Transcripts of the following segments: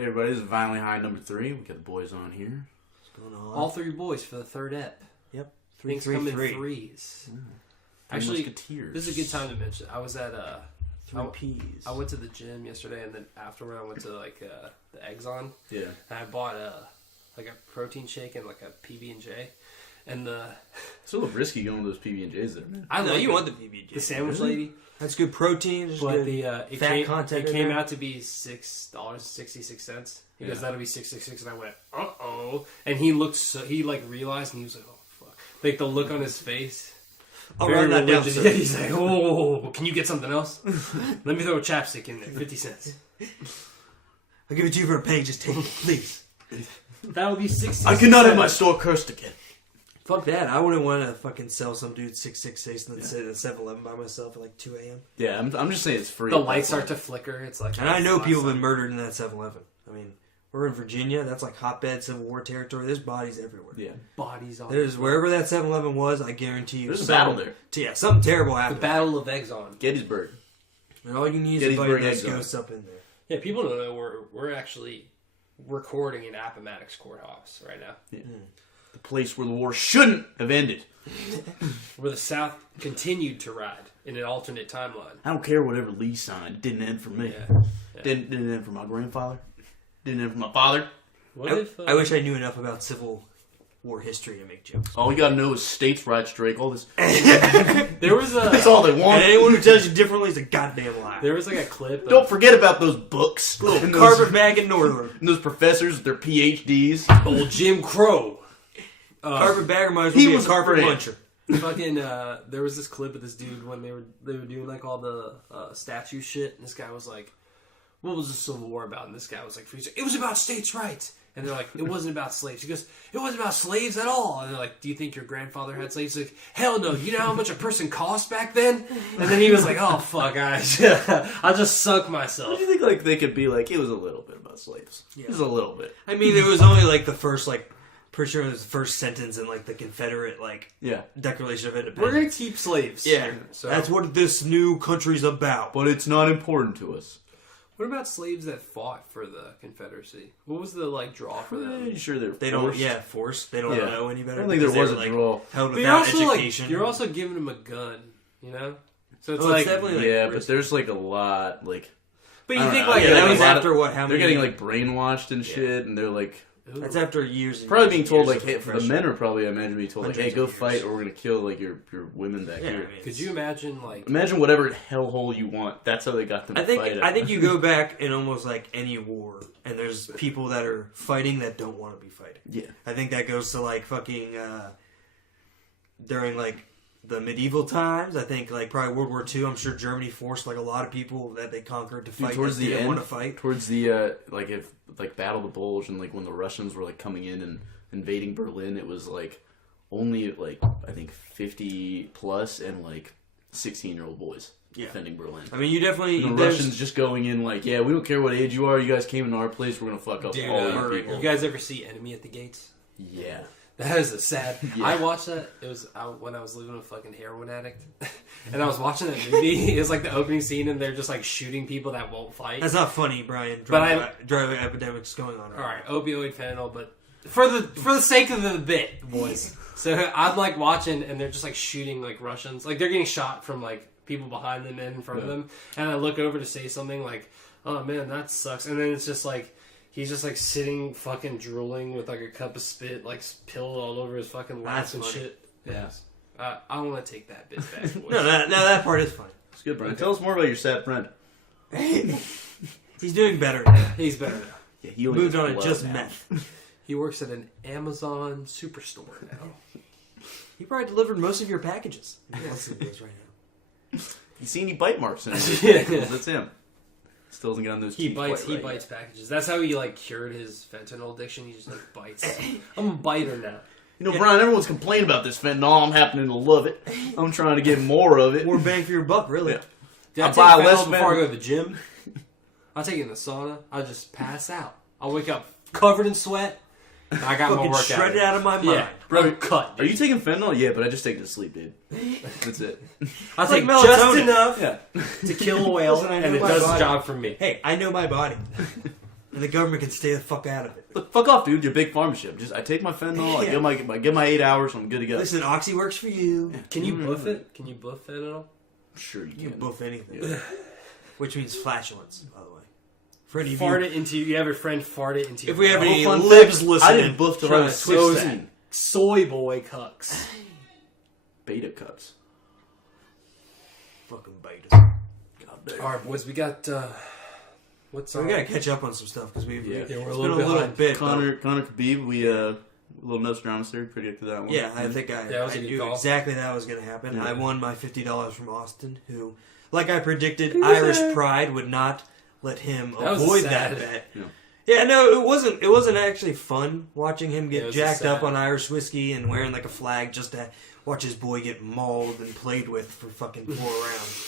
Hey everybody, this is Violently High number 3. We got the boys on here. What's going on? All 3 boys for the 3rd ep. Yep. Things come in threes. Actually, this is a good time to mention. I was at 3 P's. I went to the gym yesterday, and then afterward I went to the Exxon. Yeah. And I bought a protein shake and like a PB&J. And it's a little risky going with those PB&Js there, man. I know you want the PB&J. The sandwich lady. That's good protein. But good fat content. It came out to be $6.66. He goes, that'll be $6.66, and I went, uh-oh. And he looked he realized, and he was like, oh fuck. Like the look on his face. I'll run that down. He's like, oh, can you get something else? Let me throw a chapstick in there, 50 cents. I'll give it to you for a penny. Just take it, please. That'll be 60. I cannot have my store cursed again. Fuck that. I wouldn't want to fucking sell some dude 666 and then sit at 7-Eleven by myself at like 2 a.m. Yeah, I'm just saying it's free. The lights start to flicker. It's like, and I know people have been murdered in that 7-Eleven. I mean, we're in Virginia. That's like hotbed Civil War territory. There's bodies everywhere. Yeah, bodies on. There's wherever that 7-Eleven was. I guarantee you, there's a battle there. Yeah, something terrible happened. The Battle of Exxon, Gettysburg. And all you need is a bunch of those ghosts up in there. Yeah, people don't know we're actually recording in Appomattox Courthouse right now. Yeah. The place where the war shouldn't have ended. Where the South continued to ride in an alternate timeline. I don't care whatever Lee signed. It didn't end for me. Yeah. Didn't end for my grandfather. Didn't end for my father. I wish I knew enough about Civil War history to make jokes. All you gotta know is states' rights, Drake. All this. There was That's all they want. And anyone who tells you differently is a goddamn liar. There was like a clip. Don't forget about those books. Little carpet bag in Northern. And those professors with their PhDs. Old Jim Crow. Carpetbagger might as well be a carpet muncher. Fucking, there was this clip of this dude when they were doing like all the statue shit, and this guy was like, "What was the Civil War about?" And this guy was like, "It was about states' rights." And they're like, "It wasn't about slaves." He goes, "It wasn't about slaves at all." And they're like, "Do you think your grandfather had slaves?" He's like, "Hell no. You know how much a person cost back then?" And then he was like, "Oh fuck, I just sunk myself." Do you think like they could be like, it was a little bit about slaves? Yeah. It was a little bit. I mean, it was only like the first pretty sure it was the first sentence in like the Confederate Declaration of Independence. We're gonna keep slaves. Yeah, so that's what this new country's about. But it's not important to us. What about slaves that fought for the Confederacy? What was the draw for them? I'm sure they don't. Yeah, forced. They don't know any better. I don't think there was a draw. Held without education. You're also giving them a gun, you know. So it's it's definitely but there's a lot But you think that was after what? How they're many? Getting brainwashed and shit, and they're like. That's after years. Probably being told hey, for the men are probably I imagine being told hey, go fight or we're gonna kill your women back here. I mean, could you imagine imagine whatever hellhole you want? That's how they got them. I think you go back in almost any war, and there's people that are fighting that don't want to be fighting. Yeah, I think that goes to fucking during the medieval times. I think probably World War II. I'm sure Germany forced a lot of people that they conquered to fight towards the end. Want to fight towards the if Battle of the Bulge and when the Russians were coming in and invading Berlin, it was only I think 50 plus and 16-year-old boys defending Berlin. I mean, you definitely and the Russians just going in we don't care what age you are. You guys came into our place. We're gonna fuck up all your people. You guys ever see Enemy at the Gates? Yeah. That is a sad... Yeah. I watched that. It was when I was living with a fucking heroin addict. And I was watching that movie. It was the opening scene and they're just shooting people that won't fight. That's not funny, Brian. Drug epidemic's going on. Alright, opioid, fentanyl, but for the sake of the bit, boys. So I'm watching and they're just shooting Russians. They're getting shot from people behind them and in front of them. And I look over to say something oh man, that sucks. And then it's just he's just sitting fucking drooling with a cup of spit pilled all over his fucking laps and shit. Yeah. I want to take that bit back. No, that part is fine. It's good, Brian. Okay. Tell us more about your sad friend. He's doing better now. He's better now. Yeah, he moved on to just meth. He works at an Amazon superstore now. He probably delivered most of your packages. Listen to this right now. You see any bite marks in it? That's him. Still doesn't get on those teeth. He bites packages. That's how he cured his fentanyl addiction. He just bites. I'm a biter now. Brian, everyone's complaining about this fentanyl. I'm happening to love it. I'm trying to get more of it. More bang for your buck, really. Yeah. I buy less before I go to the gym. I'll take it in the sauna. I'll just pass out. I'll wake up covered in sweat. I got my workout. Shredded out of my mind. Yeah, bro, cut. Dude. Are you taking fentanyl? Yeah, but I just take it to sleep, dude. That's it. I take just enough to kill a whale, and it does the job for me. Hey, I know my body. And the government can stay the fuck out of it. Look, fuck off, dude. You're big pharmacy. I take my fentanyl. Yeah. I get my 8 hours. I'm good to go. Listen, Oxy works for you. Can you buff it? Can you buff fentanyl? Sure, you You can. buff anything. Yeah. Which means flatulence, by the way. For any of Fart you, it into you have a friend fart it into if your we have mouth. any fun libs fact, listening, I didn't buff till I trying was to twist 16. soy boy cucks. Beta cups. fucking betas. God damn. All right, boys, we got what's So we gotta catch up on some stuff because we've Yeah. Yeah, we're it's a been little a little behind. bit. Connor Khabib. We a little Nostradamus there. Predicted that one. But yeah, I think I that was a good knew call. exactly that was gonna happen. Yeah. I won my $50 from Austin, who, like I predicted, Who was Irish that? pride would not let him That was avoid sad. that bet. Yeah. Yeah, no, it wasn't actually fun watching him Yeah, it get was jacked up sad. on Irish whiskey and wearing like a flag just to watch his boy get mauled and played with for fucking 4 rounds.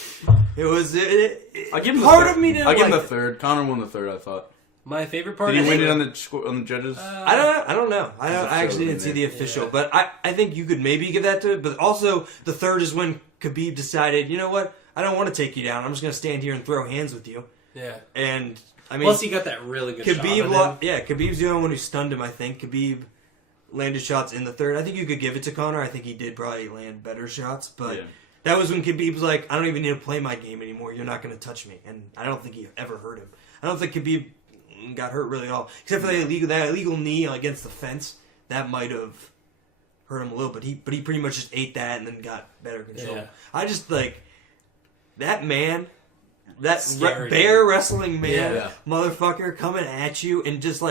It was. I give him part the of me didn't I give him like the it. third. Connor won the third. I thought. My favorite part. Did he I win think- it on the judges? I don't know. I Because it actually showed didn't in see there. the official, Yeah. but I think you could maybe give that to it. But also, the third is when Khabib decided, you know what? I don't want to take you down. I'm just going to stand here and throw hands with you. Yeah. And I mean, Plus, he got that really good shot Khabib, on him. Khabib's the only one who stunned him. I think Khabib landed shots in the third. I think you could give it to Conor. I think he did probably land better shots, but Yeah. that was when Khabib was like, "I don't even need to play my game anymore. You're not going to touch me." And I don't think he ever hurt him. I don't think Khabib got hurt really at all, except for that illegal knee against the fence. That might have hurt him a little, but he pretty much just ate that and then got better control. Yeah. I just like that man. That Scary. bear wrestling man, Yeah. motherfucker, coming at you and just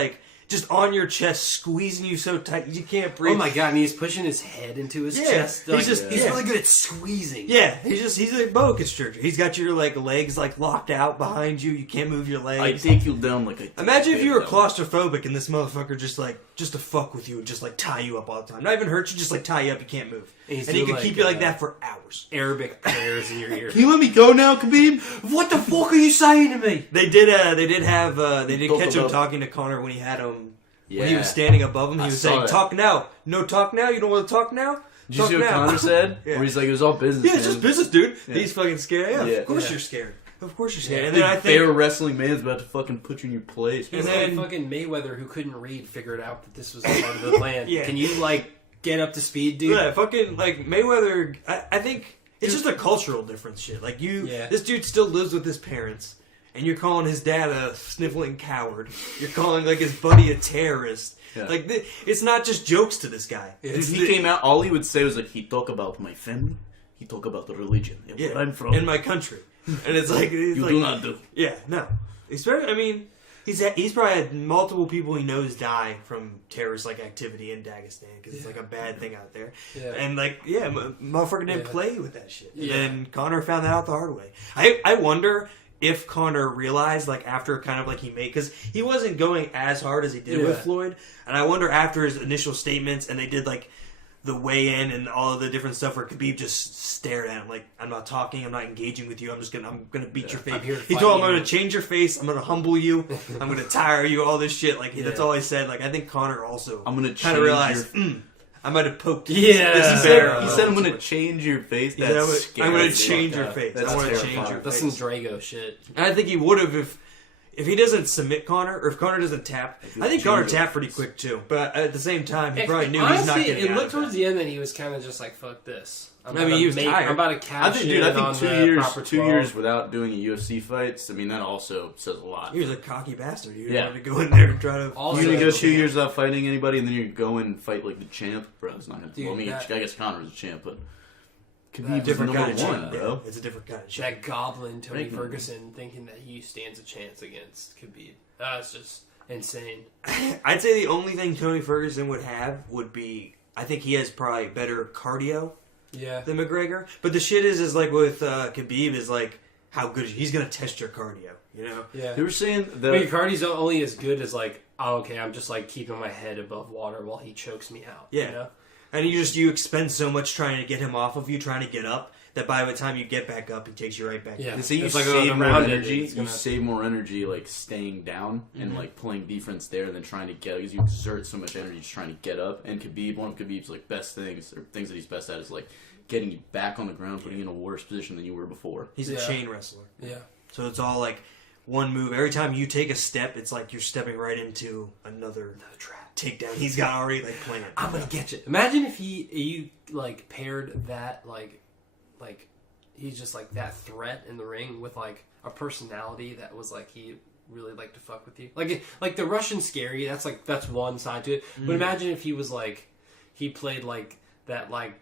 on your chest, squeezing you so tight you can't breathe. Oh my god! And he's pushing his head into his Yeah, chest. he's Like, just- he's yeah. really good at squeezing. Yeah, he's a boa constrictor. He's got your legs locked out behind you. You can't move your I legs. take you down like a. Imagine if you were down. claustrophobic and this motherfucker just to fuck with you and just tie you up all the time. Not even hurt you, just tie you up. You can't move, And he's and he doing, can keep you like uh, that for hours. Arabic prayers in your ear. Can you let me go now, Khabib? What the fuck are you saying to me? They did Talk catch him about- talking to Conor when he had him. Yeah. When he was standing above him, he I was saw saying, that. "Talk now, no talk now. You don't want to talk now." Did you see what Connor said? Yeah. Where he's like, it was all business. Yeah, it's man. just business, dude. Yeah. He's fucking scared. Yeah, Yeah. of course Yeah. you're scared. Of course you're scared. Yeah. And then I Big think bear wrestling man's about to fucking put you in your place. He's And like then- fucking Mayweather who couldn't read figured out that this was a part of the plan. Yeah. Can you get up to speed, dude? yeah, fucking Mayweather. I think it's just a cultural difference. Shit, Yeah. this dude still lives with his parents, and you're calling his dad a sniveling coward. You're calling his buddy a terrorist. Yeah. It's not just jokes to this guy. Dude, It's he came out, all he would say was he talk about my family, he talk about the religion, and where I'm from. in my country, and it's you do not do. Yeah, no. Especially, I mean, he's probably had multiple people he knows die from terrorist activity in Dagestan because it's a bad thing out there. Yeah. And motherfucker didn't Yeah. play with that shit. Yeah. And then Connor found that out the hard way. I wonder if Connor realized after he made, because he wasn't going as hard as he did with Yeah. Floyd, and I wonder after his initial statements and they did the weigh-in and all of the different stuff where Khabib just stared at him I'm not talking, I'm not engaging with you, I'm gonna beat your face. I'm here to He fight told him, you. I'm gonna change your face, I'm gonna humble you, I'm gonna tire you, all this shit. That's Yeah. all he said. I think Connor also I'm gonna kind change of realized, your... I might have poked Yeah. this He bear said, a I'm little gonna too much. change your face. Yeah, That's scary. I'm gonna That's change your fucked face. up. I want to That's change your terrifying. That's face. some Drago shit. And I think he would have if he doesn't submit Connor, or if Connor doesn't tap. I think Connor tapped pretty quick too. But at the same time, he probably knew Honestly, he's not getting it out looked of towards that. the end that he was kind of just fuck this. I mean, he was tired. I'm about to cash I think, dude, I on think the 2 years, proper 2 12. years without doing a UFC fights. I mean, that also says a lot. He was a cocky bastard. He Yeah. wanted to go in there and try to. Also- You're gonna go 2 Yeah. years without fighting anybody, and then you go and fight the champ, bro. It's not gonna. Dude, well, I mean, that- I guess Connor's a champ, but Khabib's That the different number kind of one, champ, bro. It's a different kind of champ. That goblin Tony Thank you. Ferguson thinking that he stands a chance against Khabib. That's just insane. I'd say the only thing Tony Ferguson would have would be, I think he has probably better cardio Yeah. than McGregor. But the shit is with Khabib is how good he's gonna test your cardio. You know. Yeah. They were saying I that mean, Cardi's only as good as oh, okay, I'm just keeping my head above water while he chokes me out. Yeah. You know? And you expend so much trying to get him off of you, trying to get up, that by the time you get back up, he takes you right back Yeah. down. they say you It's save the more round energy. ending, it's You gonna- save more energy staying down and playing defense there than trying to get. Because you exert so much energy just trying to get up. And Khabib, one of Khabib's best things or things that he's best at is getting you back on the ground, putting you in a worse position than you were before. He's a Yeah. chain wrestler. Yeah. So it's all one move. Every time you take a step, it's like you're stepping right into another trap takedown. He's got already like planned. I'm gonna get you. Imagine if you like paired that like he's just like that threat in the ring with like a personality that was like he really liked to fuck with you. Like the Russian scary. That's one side to it. But imagine if he was like he played like that like.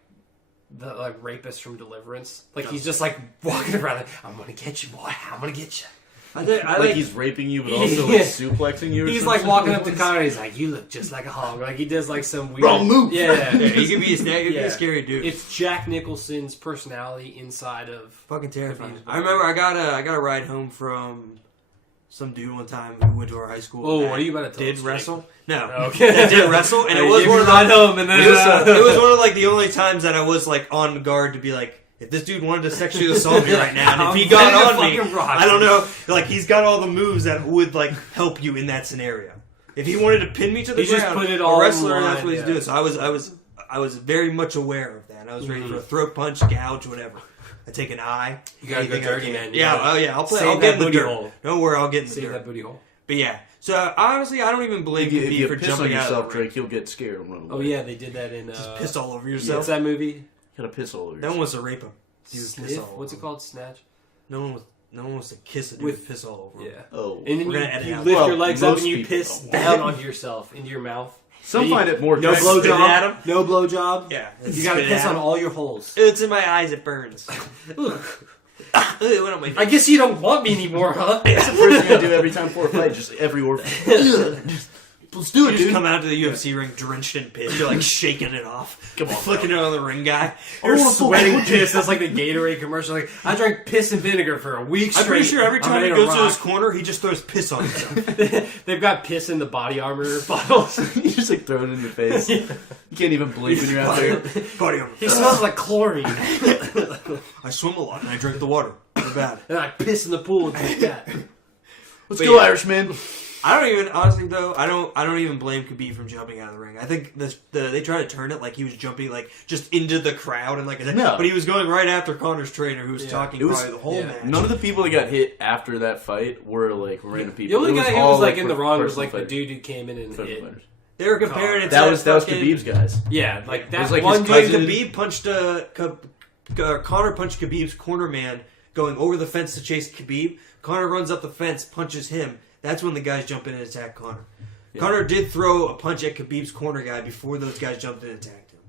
The like rapist from Deliverance, like he's just like walking around like, I'm gonna get you, boy. I'm gonna get you. Like he's raping you, but also like suplexing you. He's like walking up to Connor. And he's like, "You look just like a hog." Like he does like some weird wrong move. Yeah, he could be a scary dude. It's Jack Nicholson's personality inside of fucking terrifying. I remember I got a ride home from some dude one time who went to our high school. Oh, what are you about to tell Did us, wrestle? No, okay. That did wrestle, and it was one of ride home, and then it was one of like the only times that I was like on guard to be like, if this dude wanted to sexually assault me right now, and if he got on me, I don't know, like he's got all the moves that would like help you in that scenario. If he wanted to pin me to the ground, just put it all a wrestler, in line, that's what he's doing. So I was very much aware of that. I was ready for a throat punch, gouge, whatever. I take an eye. You gotta go dirty, man. Yeah, oh yeah, I'll play. Save I'll get in the booty dirt. hole. Don't worry, I'll get in the Save dirt. that booty hole. But yeah, so honestly, I don't even blame If you you for piss jumping on out yourself, of the ring. Drake, you'll get scared and run away. Oh yeah, they did that in Just pissed all over yourself. what's that movie? You gotta piss all over No yourself. one wants to rape him. He was piss Sniff? all What's it over called? Snatch. No one wants to kiss a dude With- piss all over him. Yeah. Oh. And then We're gonna edit you out. lift Well, your legs up most and you people piss don't. down onto yourself into your mouth. Some You- find it more No attractive. Spit at blowjob. him? No blowjob. Yeah. You gotta piss on all your holes. It's in my eyes. It burns. What am I I guess you don't want me anymore, huh? That's the first thing I do every time before a fight. Just every orifice. Let's do You it, just dude. come out to the UFC ring drenched in piss. You're like shaking it off. Come on, flicking it on the ring guy. You're wanna sweating fucking- piss. That's like the Gatorade commercial. Like, I drank piss and vinegar for a week straight. I'm pretty sure every I'm time he in a goes to rock. his corner, he just throws piss on himself. They've got piss in the body armor bottles. You just like throw it in your face. You can't even blink when you're out there. Buddy, He smells like chlorine. I swim a lot and I drink the water. They're bad. And I piss in the pool and drink that. Let's But go, yeah. Irishman. I don't even honestly though. I don't even blame Khabib from jumping out of the ring. I think they try to turn it like he was jumping like just into the crowd and like I said, No. but he was going right after Connor's trainer who was Yeah. talking It was- probably the whole yeah. match. None of the people that got hit after that fight were like random people. The only It guy who all, was like in the pro- wrong was personal like the fighters. dude who came in and Professional hit. fighters. They were comparing it. That was fucking- Khabib's guys. Yeah, like that was like one his dude. cousin. Khabib punched Connor punched Khabib's corner man going over the fence to chase Khabib. Connor runs up the fence, punches him. That's when the guys jump in and attack Connor. Yeah. Connor did throw a punch at Khabib's corner guy before those guys jumped in and attacked him.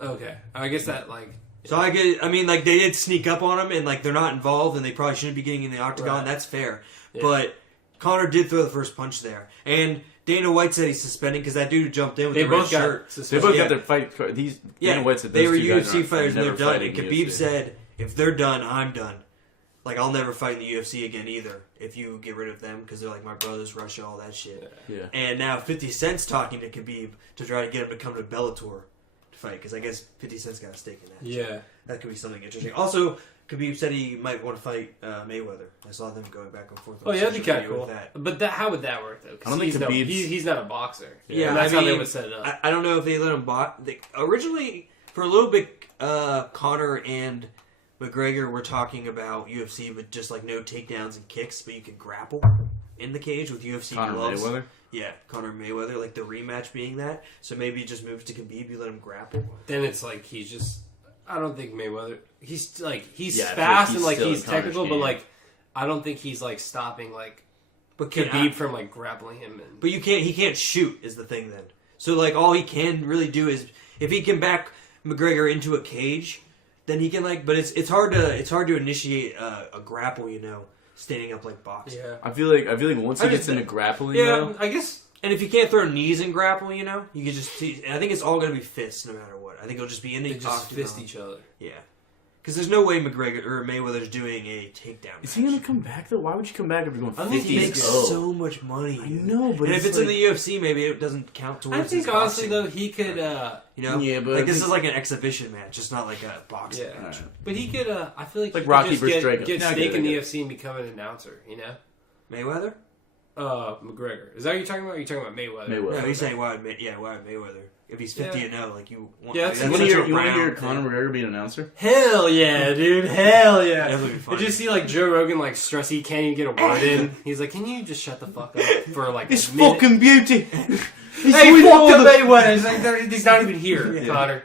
Okay, I guess that like. So I mean, like they did sneak up on him, and like they're not involved, and they probably shouldn't be getting in the octagon. Right. That's fair, Yeah. but Connor did throw the first punch there, and Dana White said he's suspending because that dude who jumped in with They the red both got shirt. They suspended. both Yeah. got their fight card. These Yeah, Dana White said they those were two guys UFC aren't fighters and they're never done. fighting And in Khabib UFC. said, "If they're done, I'm done. Like I'll never fight in the UFC again either. If you get rid of them because they're like my brothers, Russia, all that shit." Yeah. And now 50 Cent's talking to Khabib to try to get him to come to Bellator to fight because I guess 50 Cent's got a stake in that. Yeah. That could be something interesting. Also, Khabib said he might want to fight Mayweather. I saw them going back and forth. Oh on yeah, that'd be social kind of media cool. with that. But how would that work though? 'Cause I don't think he's, Khabib's- he's not a boxer. Yeah, And that's I how they mean, would set it up. I don't know if they let him box. Originally, for a little bit, Conor and McGregor were talking about UFC with just like no takedowns and kicks, but you can grapple in the cage with UFC Conor gloves. Mayweather. Yeah, Conor Mayweather, like the rematch being that. So maybe it just moves to Khabib, you let him grapple. Then it's like he's just. I don't think Mayweather. He's Yeah, I feel fast like and he's like still he's in Conor's technical, but game. like I don't think he's like stopping like But Khabib from like grappling him. And But he can't shoot is the thing then. So like all he can really do is if he can back McGregor into a cage, then he can like. But it's hard to initiate a grapple, standing up like boxing. yeah, I feel like once he I gets just into think- grappling, yeah. though, I guess And if you can't throw knees and grapple, you can just. I think it's all going to be fists no matter what. I think it'll just be in the they just octagon. fist each other. Yeah, because there's no way McGregor or Mayweather's doing a takedown. is he gonna come back though? Why would you come back if you're going I think 50? He makes Oh. so much money. I dude. know, but and if it's in like- the UFC, maybe it doesn't count towards. I think his honestly boxing. though he could. Yeah, but like I this think- is like an exhibition match. It's not like a boxing Yeah. match. But he could. I feel like Like he Rocky could just versus Drago. get Yeah, I stake get it, in I the get UFC and become an announcer. Mayweather? McGregor. Is that what you're talking about? Or are you talking about Mayweather? Mayweather. No, he's saying why Mayweather. If he's 50-0, like you want. Yeah, like, You that's want such to a hear round Conor thing. McGregor be an announcer? Hell yeah, dude. Hell yeah. That would be funny. Did you see like Joe Rogan like stress he can't even get a word in? He's like, can you just shut the fuck up for like It's a minute? fucking beauty. Hey, fucking Mayweather. He's like, he's not even here, Yeah. Connor.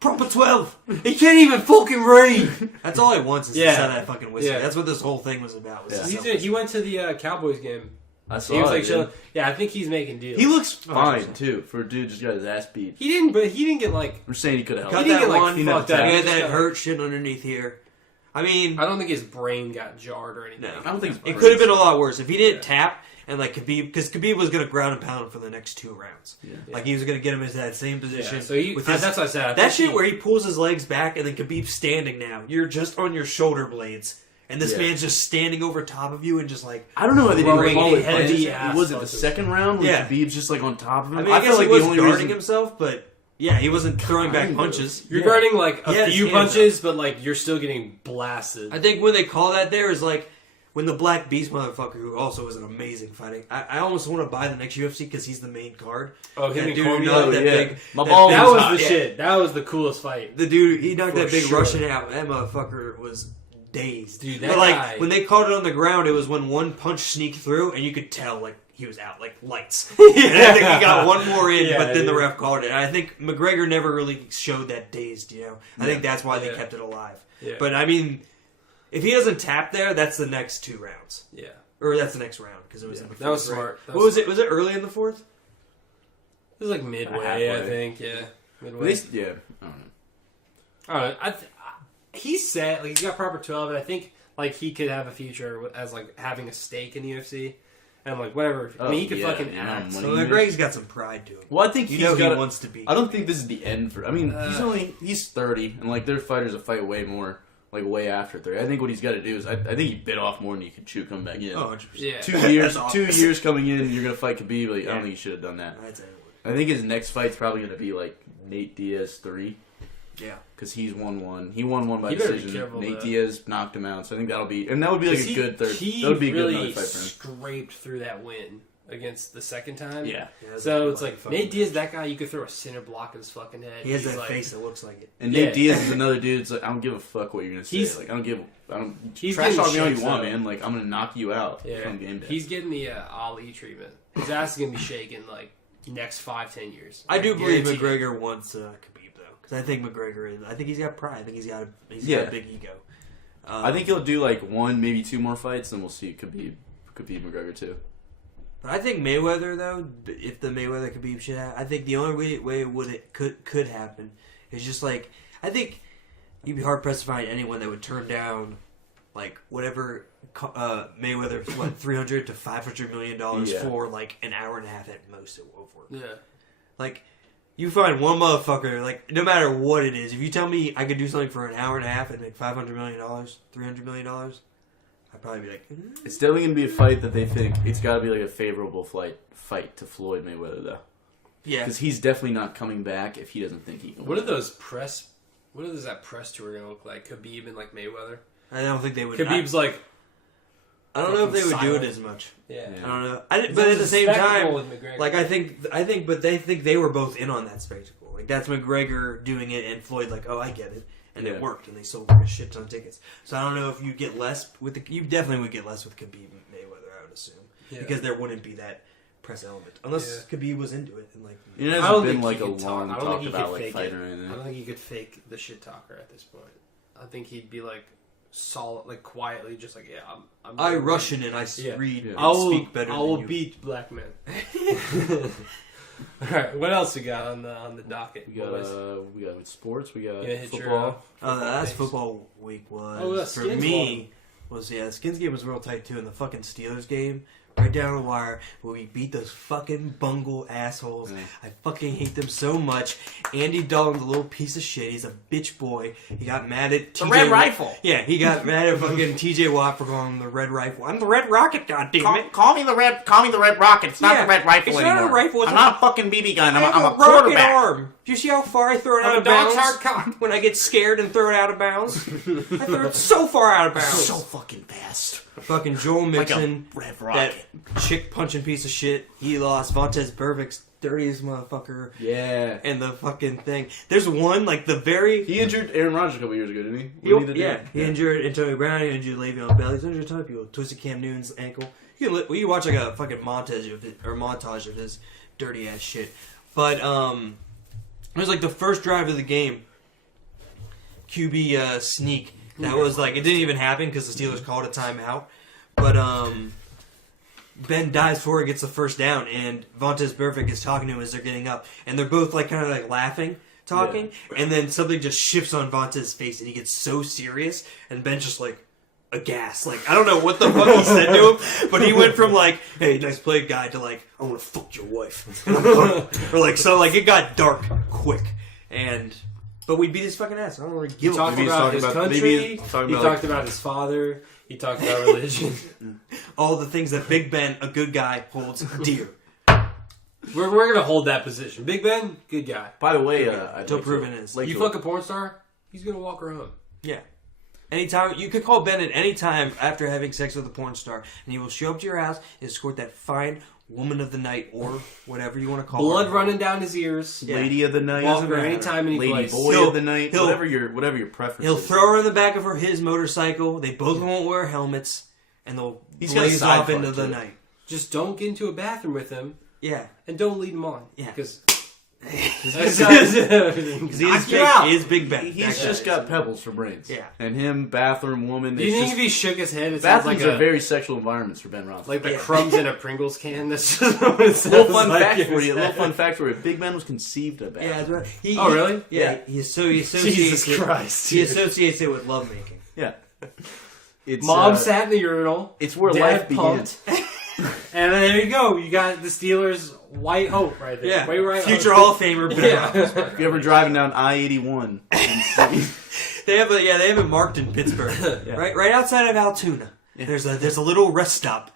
Proper 12. He can't even fucking read. That's all he wants is Yeah. to sell that fucking whiskey. Yeah. That's what this whole thing was about. Was Yeah. to sell He went to the Cowboys game. I saw He was it, like dude. chilling. Yeah, I think he's making deals. He looks fine 100%. too for a dude just got his ass beat. He didn't get like. I'm saying he could have Cut helped. He didn't that get, like, one. fucked He up. had that Yeah. hurt shit underneath here. I mean, I don't think his brain got jarred or anything. no. I don't think It could have been a lot worse if he didn't tap and like Khabib, because Khabib was going to ground and pound him for the next 2 rounds. Yeah. Like he was going to get him into that same Yeah, position. so he, with his- that's what I said. I that think shit where he pulls his legs back and then Khabib's standing now. You're just on your shoulder blades. And this Yeah. man's just standing over top of you and just like... I don't know how they Throwing didn't call it. heavy Punches. ass Was it the punches. second round when Yeah. Khabib's just like on top of him? I mean, I guess feel he was the only guarding reason himself, but yeah, he wasn't throwing back Kind of. punches. You're Yeah. guarding like He a had his few hands punches, but like you're still getting blasted. I think when they call that there is like when the Black Beast motherfucker, who also was an amazing fighting. I almost want to buy the next UFC because he's the main card. Oh, him That and dude Cormier. knocked Oh, that yeah. big. My that- balls That was was hot. the shit. That was the coolest fight. The dude, he knocked For that big sure. Russian out. That motherfucker was dazed. Dude, that but like guy- when they called it on the ground, it was when one punch sneaked through and you could tell like he was out, like lights. And I think he got one more in, Yeah, but then the dude. ref called it. And I think McGregor never really showed that dazed. You know, I think that's why they Yeah. kept it alive. Yeah. But I mean, if he doesn't tap there, that's the next 2 rounds. Yeah. Or that's the next round because it was Yeah. in the fourth. That was right? smart. That What was it? Was it early in the 4th? It was like midway, Halfway. I think. Yeah. At Midway. least, yeah. I don't know. I don't know. He's set. Like he's got proper 12, and I think like he could have a future as like having a stake in the UFC, and like whatever. I mean, he could yeah, fucking yeah, act. money. So McGregor's got some pride to him. Well, I think You he's know got. he wants to be. I don't think this is the end for. I mean, Uh, he's 30, and like their fighters that fight way more, like way after 30. I think what he's got to do is, I think he bit off more than he could chew coming back in. Oh, 100%. Yeah. 2 years, That's 2 awesome. years coming in, you're gonna fight Khabib. Like I Yeah. don't think he should have done that. I'd say it I think his next fight's probably gonna be like Nate Diaz 3. would. Yeah. Because he's won one. He won one by You better be decision. careful, Nate though. Diaz knocked him out. So I think that'll be, and that would be like a good third. He That would be a really good another fight for him. scraped through that win against the second time. Yeah. Yeah, that's So a it's like fucking Nate match. Diaz, that guy, you could throw a center block in his fucking head. He has He's that like, face that looks like it. And Yeah. Nate Diaz is another dude. It's like I don't give a fuck what you're gonna say. He's- Like I don't give. I don't. He's Trash getting talk me all you shakes, want, though. man. Like I'm gonna knock you out. Yeah, Come game day. he's getting the Ali treatment. His ass is gonna be shaking like next 5-10 years. I do believe Guaranteed. McGregor wants Khabib though, because I think McGregor is. I think he's got pride. I think he's got got Yeah. a big ego. I think he'll do like 1, maybe 2 more fights, then we'll see Khabib McGregor too. But I think Mayweather though, if the Mayweather Khabib shit happen, I think the only way it could happen is just like I think you'd be hard pressed to find anyone that would turn down like whatever Mayweather what $300 to $500 million Yeah. for like an hour and a half at most of work. Yeah. Like, you find one motherfucker, like, no matter what it is, if you tell me I could do something for an hour and a half and make $500 million, $300 million, I'd probably be like, It's definitely gonna be a fight that they think it's got to be like a favorable fight to Floyd Mayweather though, yeah. because he's definitely not coming back if he doesn't think he can. What are win. those press? What is that press tour gonna look like? Khabib and like Mayweather. I don't think they would. Khabib's like, I don't know if they would do it silent. as much. yeah. I don't know. But at the same time, like I think, but they think they were both in on that spectacle. Like that's McGregor doing it, and Floyd like, oh, I get it, and Yeah. it worked, and they sold like a shit ton of tickets. So I don't know if you get less with you definitely would get less with Khabib and Mayweather, I would assume, because there wouldn't be that press element unless Khabib was into it and like. It I hasn't don't been think like he a could talk. long I don't talk think he about could like fake fight it. or I anything. don't think he could fake the shit talker at this point. I think he'd be like solid, like quietly, just like I'm I Russian and I Yeah. read Yeah. and I will speak better I than will you. beat black men. All right, what else we got on the docket? We got sports. We got Yeah, hit your, football. That's things. football week was Oh, yeah, for Skins me was the Skins game was real tight too, and the fucking Steelers game right down the wire where we beat those fucking bungle assholes. Yeah. I fucking hate them so much. Andy Dalton's a little piece of shit. He's a bitch boy. He got mad at TJ Red Watt. Rifle. Yeah, he got mad at fucking TJ Watt for calling him the Red Rifle. I'm the Red Rocket, goddammit. Call me the red rocket. It's not Yeah, the red rifle it's anymore. not a rifle, it's I'm a- not a fucking BB gun. I have I'm a rocket quarterback. arm. Do you see how far I throw it out I'm of a dog's bounds? hard cock. When I get scared and throw it out of bounds? I throw it so far out of bounds. So fucking fast. Fucking Joel Like a Mixon. red That rocket. chick punching piece of shit. He lost. Vontaze Burfict's dirtiest motherfucker. Yeah. And the fucking thing. There's one, like, the very... He injured Aaron Rodgers a couple years ago, didn't he? He injured Antonio Brown, he injured Le'Veon Bell, he's injured a ton of people. Twisted Cam Newton's ankle. You watch like a fucking montage of his dirty ass shit. But it was like the first drive of the game. QB sneak. That was like, it didn't even happen because the Steelers called a timeout. But Ben dives forward, gets the first down, and Vontaze Burfict is talking to him as they're getting up, and they're both like kind of like laughing. Talking, and then something just shifts on Vontaze's face, and he gets so serious, and Ben's just like aghast. Like, I don't know what the fuck he said to him, but he went from like, "Hey, nice play, guy," to like, "I want to fuck your wife," or like, so like it got dark quick, but we beat his fucking ass. I don't really give a fuck. He talked about his country. He talked about his father. He talked about religion. All the things that Big Ben, a good guy, holds dear. We're gonna hold that position. Big Ben, good guy. By the way, Until proven is. You fuck a porn star, he's gonna walk her home. Yeah. Anytime you could call Ben at any time after having sex with a porn star, and he will show up to your house and escort that fine woman of the night or whatever you want to call her. Blood running down his ears. Yeah. Lady of the night. Walk her anytime, any Lady place. boy of the night. Whatever your preference. He'll is. throw her in the back of his motorcycle. They both won't wear helmets, and they'll blaze off into the night. Just don't get into a bathroom with him. Yeah. And don't lead him on. Yeah. Because he is Big Ben. He's just got pebbles for brains. Yeah. And him, bathroom woman. Do you think if he shook his head, it sounds bathrooms like are very sexual environments for Ben Roethlisberger. like the crumbs in a Pringles can? That's just what it sounds little fun like. fact for you. Little fun fact for you. Big Ben was conceived at Yeah, bathroom. that's right. Oh, really? Yeah. He associates Jesus Christ. He associates it with lovemaking. Yeah. It's, Mom sat in the urinal. It's where Dad life pumped. And then there you go. You got the Steelers' white hope right there. Yeah. Right Future Hall of Famer Ben Yeah. Roethlisberger. If you're ever driving down I-81, They have it marked in Pittsburgh, Yeah. right outside of Altoona. Yeah. There's a little rest stop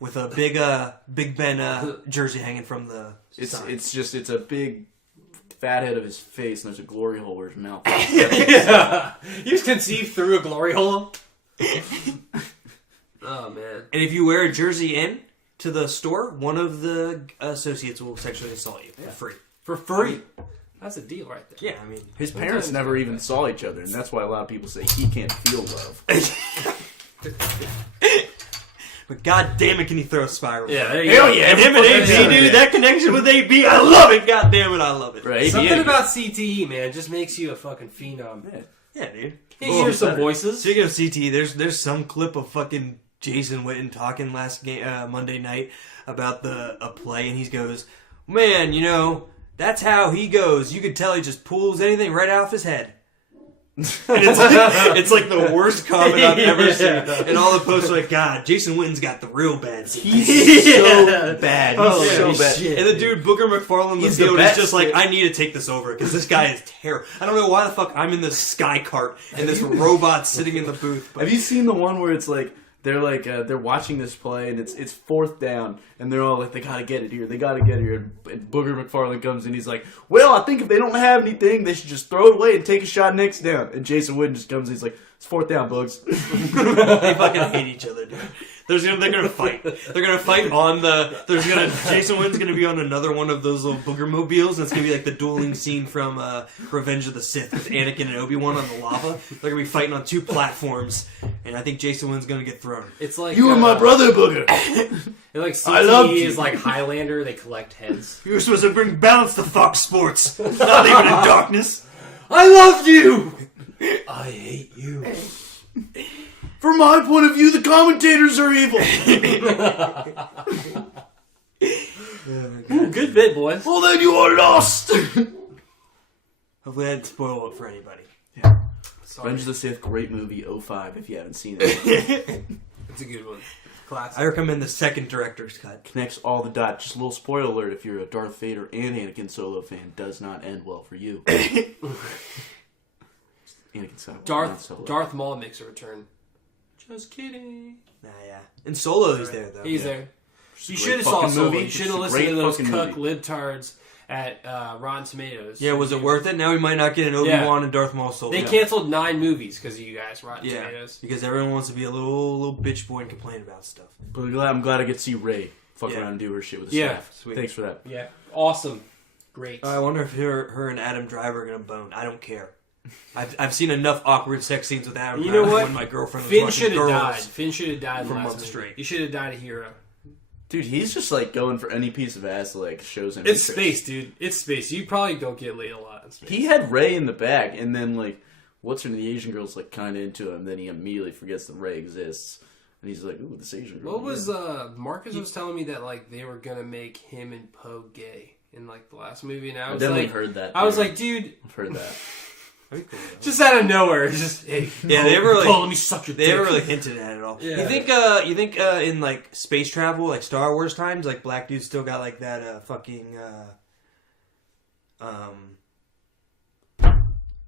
with a Big Ben jersey hanging from the sign. it's a big fat head of his face, and there's a glory hole where his mouth is. Yeah. He was conceived through a glory hole. Oh man! And if you wear a jersey in to the store, one of the associates will sexually assault you for free. For free. That's a deal right there. Yeah, I mean, His parents never even saw each other, and that's why a lot of people say he can't feel love. but god damn it, can he throw a spiral? Yeah, there you Hell go. yeah! And him and AB, Yeah. dude, that connection with AB, I love it. God damn it, I love it. Right? Something about CTE, man, just makes you a fucking phenom. Yeah, dude. You hear some voices. Speaking of CTE, there's some clip of fucking Jason Witten talking last Monday night about a play, and he goes, "Man, you know, that's how he goes. You could tell he just pulls anything right off his head." And it's like the worst comment I've ever seen. And all the posts are like, "God, Jason Witten's got the real bad CTE. He's so bad. He's so bad. shit. And the dude Booker McFarland, He's the the field, is best. just like, I need to take this over because this guy is terrible. I don't know why the fuck I'm in this sky cart and this robot sitting in the booth. But Have you seen the one where it's like they're watching this play and it's fourth down and they're all like, they gotta get it here, and Booger McFarland comes in, he's like, well, I think if they don't have anything, they should just throw it away and take a shot next down. And Jason Witten just comes in, he's like, it's fourth down, Bugs. they fucking hate each other, dude. They're gonna fight. They're gonna fight on the. Jason Witten's gonna be on another one of those little booger mobiles, and it's gonna be like the dueling scene from Revenge of the Sith with Anakin and Obi-Wan on the lava. They're gonna be fighting on two platforms, and I think Jason Witten's gonna get thrown. It's like You were my brother, Booger. Like I loved CTE you. is like Highlander. They collect heads. You were supposed to bring balance to Fox Sports, not even in darkness. I loved you. I hate you. From my point of view, the commentators are evil. Ooh, good bit, boys. Well, then you are lost. Hopefully, I didn't spoil it for anybody. Revenge of the Sith, great movie, 05, if you haven't seen it. It's a good one. Classic. I recommend the second director's cut. Connects all the dots. Just a little spoiler alert, if you're a Darth Vader and Anakin Solo fan, does not end well for you. Anakin Skywalker, not Solo. Darth Maul makes a return. Just kidding. Nah, yeah. In Solo, he's there though. He's Yeah. there. You Great should have saw fucking Solo. movie. You should It's have a listened great to those fucking cuck movie. libtards at Rotten Tomatoes. Yeah, was it worth it? Now we might not get an Obi-Wan and Darth Maul solo. They canceled 9 movies because of you guys, Rotten Yeah, Tomatoes. because everyone wants to be a little bitch boy and complain about stuff. But I'm glad I get to see Rey fuck around and do her shit with the staff. Sweet. Thanks for that. Yeah, awesome. Great. I wonder if her and Adam Driver are gonna bone. I don't care. I've seen enough awkward sex scenes with Adam You know Driver what? when my girlfriend was Finn watching should have Girls. died. Finn should have died for last months movie. straight. He should have died a hero. Dude, he's just like going for any piece of ass that like shows him. It's interest. space, dude. It's space. You probably don't get laid a lot in space. He had Rey in the bag, and then like, what's her name? The Asian girl's like kind of into him. Then he immediately forgets that Rey exists, and he's like, "Ooh, this Asian girl." What was Marcus was telling me that like they were gonna make him and Poe gay in like the last movie, and I I was definitely like, heard that. I was theory. like, dude, I've heard that. just out of nowhere, it's just hey, Yeah, they were like, Poe, let me suck your they dick. never really hinted at it at all. Yeah. You think in like space travel, like Star Wars times, like black dudes still got like that fucking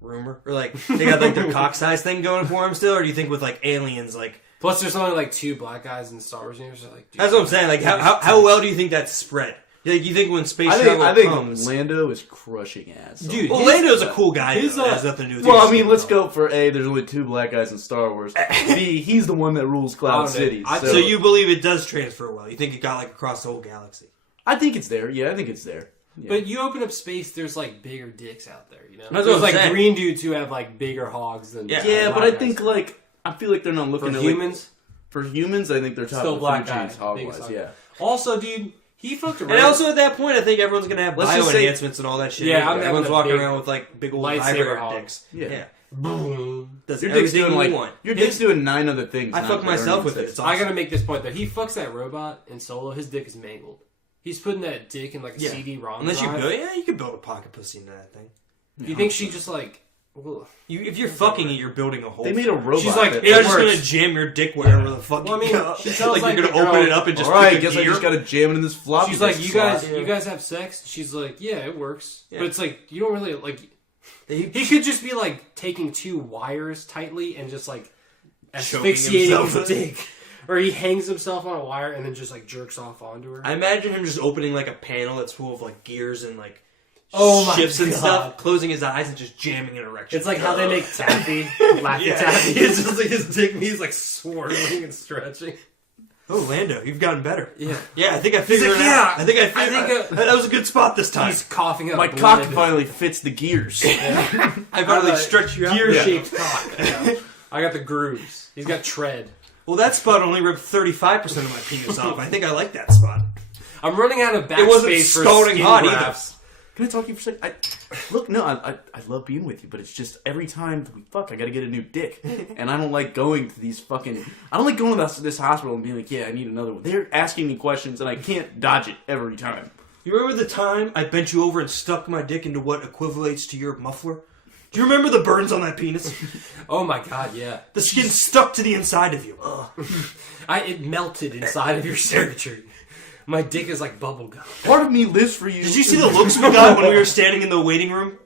rumor, or like they got like their cock size thing going for them still, or do you think with like aliens, like Plus, there's only like 2 black guys in the Star Wars universe. Like, dude, that's what I'm saying. Like how well do you think that's spread? Like, you think when space travel I think comes, Lando is crushing ass. Dude, well, Lando's a cool guy. his, Though. It has nothing to do with Well, his I mean, skin let's tone. go for A. There's only 2 black guys in Star Wars. B. He's the one that rules Cloud Oh, City. So you believe it does transfer well? You think it got like across the whole galaxy? I think it's there. Yeah, I think it's there. Yeah. But you open up space, there's like bigger dicks out there, you know? That's what There's I'm like saying. green dudes who have like bigger hogs than Yeah, black but I guys. think like I feel like they're not looking for at humans, Like, for humans, I think they're top still of the black food chains guys, hog biggest wise. hog. Yeah. Also, dude, he fucked around. And also at that point, I think everyone's gonna have Let's bio just say- enhancements and all that shit. Yeah, anyway. I'm having everyone's a walking big around with like big old lightsaber vibrator hog. dicks. Yeah. boom. Does Your dick's everything doing you like want. your dick's doing 9 other things. I not fuck myself learning with it. sex. It's awesome. I gotta make this point though. He fucks that robot in Solo. His dick is mangled. He's putting that dick in like a Yeah. CD-ROM Unless you drive. build, you could build a pocket pussy into that thing. Do you think she just like? Well, If you're fucking it, you're building a hole. They made a robot. She's like, that You're just works. gonna jam your dick wherever the fuck Well, I you mean, go. she tells, like you're like, gonna the open girl, it up and just All right, put guess I just gotta jam it in this floppy. she's like, disk you guys, slot." you guys have sex. She's like, yeah, it works. Yeah. But it's like you don't really like. He He could just be like taking 2 wires tightly and just like Choking asphyxiating himself. his dick, or he hangs himself on a wire and then just like jerks off onto her. I imagine him just opening like a panel that's full of like gears and like Oh my ships and God. stuff, closing his eyes and just jamming an erection. It's like how they make taffy, Laffy Yeah. Taffy. It's just like his dick, he's like swirling and stretching. Oh, Lando, you've gotten better. Yeah. Yeah, I think I figured like, it yeah, out. I think I think, that was a good spot this time. He's coughing up My blood. cock finally fits the gears. I finally stretched you out. Gear-shaped cock. I got the grooves. He's got tread. Well, that spot only ripped 35% of my penis off. I think I like that spot. I'm running out of It wasn't backspace for scalding skin hot grafts. Can I talk to you for a second? Look, no, I love being with you, but it's just every time we fuck, I gotta get a new dick. And I don't like going to these fucking... I don't like going to this hospital and being like, yeah, I need another one. They're asking me questions and I can't dodge it every time. You remember the time I bent you over and stuck my dick into what equivalates to your muffler? Do you remember the burns on that penis? Oh my god, yeah. The skin stuck to the inside of you. It melted inside of your circuitry. My dick is like bubble gum. Part of me lives for you. Did you see the looks we got when we were standing in the waiting room?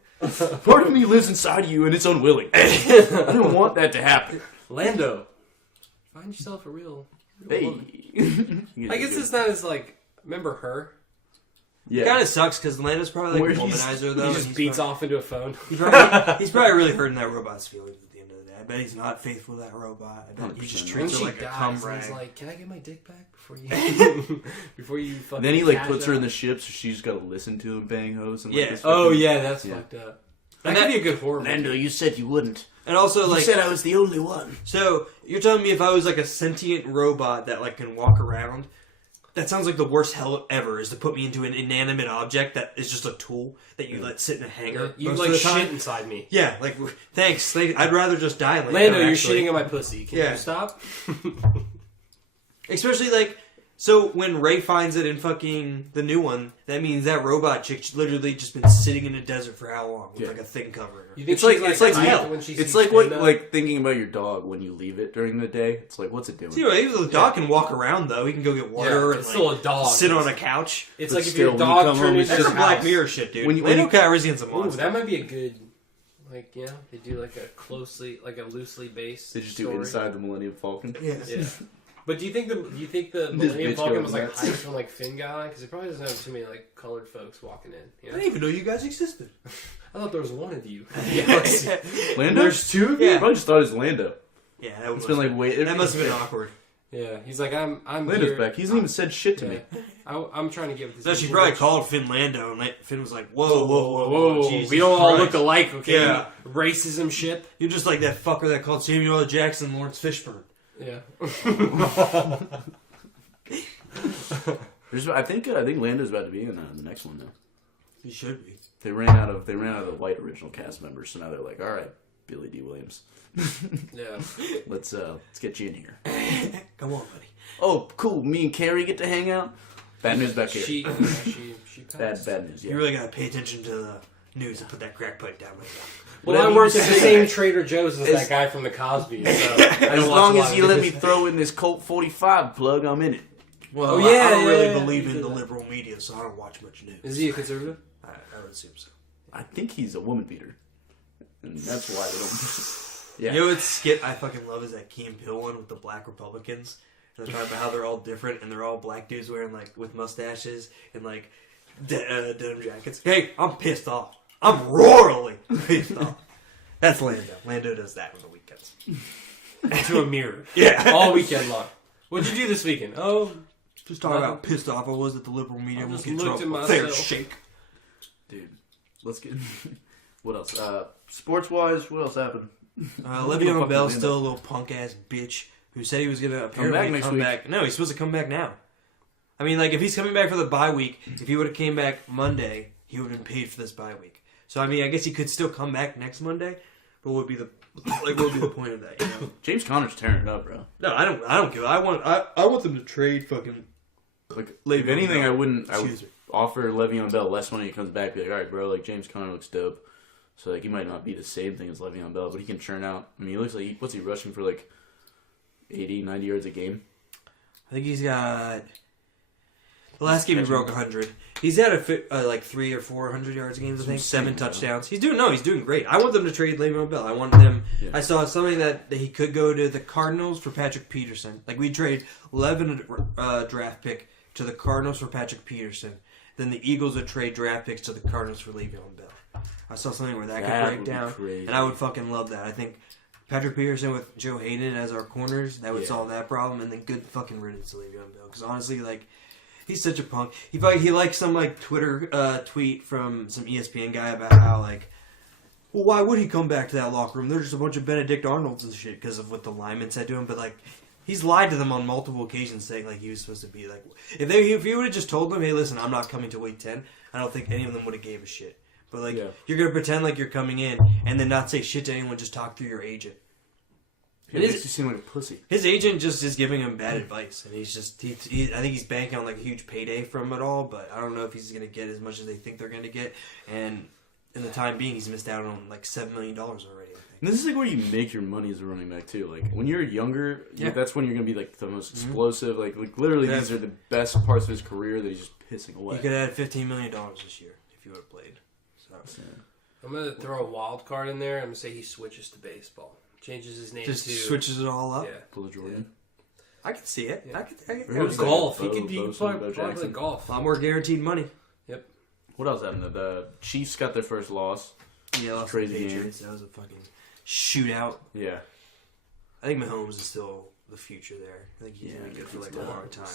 Part of me lives inside of you and it's unwilling. I don't want that to happen. Lando, find yourself a real woman. Hey. I guess it's not as like, remember her? Yeah. It kind of sucks because Lando's probably like a Where he's- womanizer, though. He just beats off into a phone. He's probably really hurting that robot's feelings at the end of the day. I bet he's not faithful to that robot. I bet he just 100%. treats her She like a dies, cum and rag. he's like, "Can I get my dick back before you?" before you fucking. And then he like cash puts her in out?" the ship, so she's got to listen to him bang hose. And, Yeah. like, this Oh fucking- yeah, that's Yeah. fucked up. That And could that- be a good horror movie. Lando, you said you wouldn't. And also, You like, said I was the only one. so you're telling me if I was like a sentient robot that like can walk around, that sounds like the worst hell ever. Is to put me into an inanimate object that is just a tool that you let sit in a hangar. You most like of the shit time. inside me. Yeah, like thanks. I'd rather just die. Like Lando, that, you're actually. shitting on my pussy. Can Yeah. you stop? Especially like, so when Rey finds it in fucking the new one, that means that robot chick literally just been sitting in a desert for how long with Yeah. like a thing covering her. You think It's like she's, it's like tight when she it's sees like what Panda? like thinking about your dog when you leave it during the day. It's like what's it doing? See, the dog can walk around though. He can go get water and it's like, still a dog. sit on a couch. It's But like if still, your when you dog come turned home, into it's That's your some Black house. Mirror shit, dude. When you- Lando Calrissian's a Ooh, monster. that might be a good, like, yeah, they do like a loosely based. They just do story. inside the Millennium Falcon. Yeah. Yeah. But do you think the This Millennium bitch Falcon goes was like nuts. hyped when like Finn got on? Because it probably doesn't have too many like colored folks walking in. You I know? didn't even know you guys existed. I thought there was one of you. Lando? There's two of you? Yeah. I probably just thought it was Lando. Yeah, that It's been like, wait. that must have been awkward. Yeah, he's like, I'm Lando's here. back. He hasn't even said shit to Yeah. me. I'm trying to get with this. No, she probably called Finn Lando, and Finn was like, "Whoa, Whoa, Jesus we don't all Christ. look alike, okay? Yeah. Racism shit. You're just like that fucker that called Samuel L. Jackson Lawrence Fishburne." Yeah. I think Lando's about to be in the next one though. He should be. They ran out of the white original cast members, so now they're like, all right, Billy D. Williams, Yeah. let's get you in here. Come on, buddy. Oh, cool. Me and Carrie get to hang out. Bad news back here. She passed. Bad news. Yeah. You really gotta pay attention to the news and put that crack pipe down right now. Well, I Whatever worked you at the say. same Trader Joe's as As- that guy from the Cosby. So I As don't watch long a lot as of you let me videos. throw in this Colt 45 plug, I'm in it. Well, Oh, I yeah, don't really yeah, believe you in did the that. liberal media, so I don't watch much news. Is he a conservative? I would assume so. I think he's a woman beater, and that's why they don't. Yeah. You know what skit I fucking love is that Key and Peele one with the black Republicans. And they're talking about how they're all different and they're all black dudes wearing like with mustaches and like denim jackets. Hey, I'm pissed off. I'm royally pissed off. That's Lando. Lando does that on the weekends. To a mirror. Yeah. All weekend long. What'd you do this weekend? Oh, Just talking about how pissed off I was at the liberal media. I Won't just get looked Trump at a fair myself. shake. Dude, let's get. What else? Sports wise, what else happened? Le'Veon Fucking Bell's Lando. still a little punk ass bitch who said he was gonna apparently back next come week. back. No, he's supposed to come back now. I mean, like if he's coming back for the bye week, if he would have came back Monday, he would have been paid for this bye week. So I mean, I guess he could still come back next Monday. But what would be the point of that? You know? James Conner's tearing it up, bro. No, I don't give. I want them to trade fucking. Like, if Le'Veon anything, Bell. I would Excuse me. offer Le'Veon Bell less money. He comes back, be like, all right, bro, like James Conner looks dope. So like he might not be the same thing as Le'Veon Bell, but he can churn out. I mean, he looks like what's he rushing for like 80, 90 yards a game? I think he's got. The last game he broke 100. He's had like 300 or 400 yards a game. I think 7 insane, bro. touchdowns. He's doing great. I want them to trade Le'Veon Bell. I want them. Yeah. I saw something that he could go to the Cardinals for Patrick Peterson. Like we trade 11 draft pick to the Cardinals for Patrick Peterson. Then the Eagles would trade draft picks to the Cardinals for Le'Veon Bell. I saw something where that That could would break be down, crazy. and I would fucking love that. I think Patrick Peterson with Joe Hayden as our corners, that would Yeah. solve that problem, and then good fucking riddance to Le'Veon Bell. Because honestly, like, he's such a punk. He liked some like Twitter tweet from some ESPN guy about how like, well, why would he come back to that locker room? They're just a bunch of Benedict Arnolds and shit because of what the linemen said to him. But like, he's lied to them on multiple occasions, saying like he was supposed to be like, if he would have just told them, hey, listen, I'm not coming to week 10, I don't think any of them would have gave a shit. But like, Yeah. you're gonna pretend like you're coming in and then not say shit to anyone, just talk through your agent. It makes you seem like a pussy. His agent just is giving him bad advice, and he's just I think he's banking on like a huge payday from it all, but I don't know if he's going to get as much as they think they're going to get. And in the time being, he's missed out on like $7 million already. I think. And this is like where you make your money as a running back too. Like when you're younger, Yeah. that's when you're gonna be like the most explosive. Like literally, Yeah. these are the best parts of his career that he's just pissing away. He could have had $15 million this year if he would have played. So I'm gonna throw a wild card in there. I'm gonna say he switches to baseball, changes his name just to switches it all up. Yeah, Pull a Jordan. I can see it. Yeah. I could Who was that? golf. He Bo- could be Bo- play Bo play Jackson. golf. a lot more guaranteed money. What else happened? The Chiefs got their first loss. Yeah, lost Crazy the game. Patriots. That was a fucking shootout. Yeah. I think Mahomes is still the future there. I think he's Yeah, gonna be good for like he's a long done. time.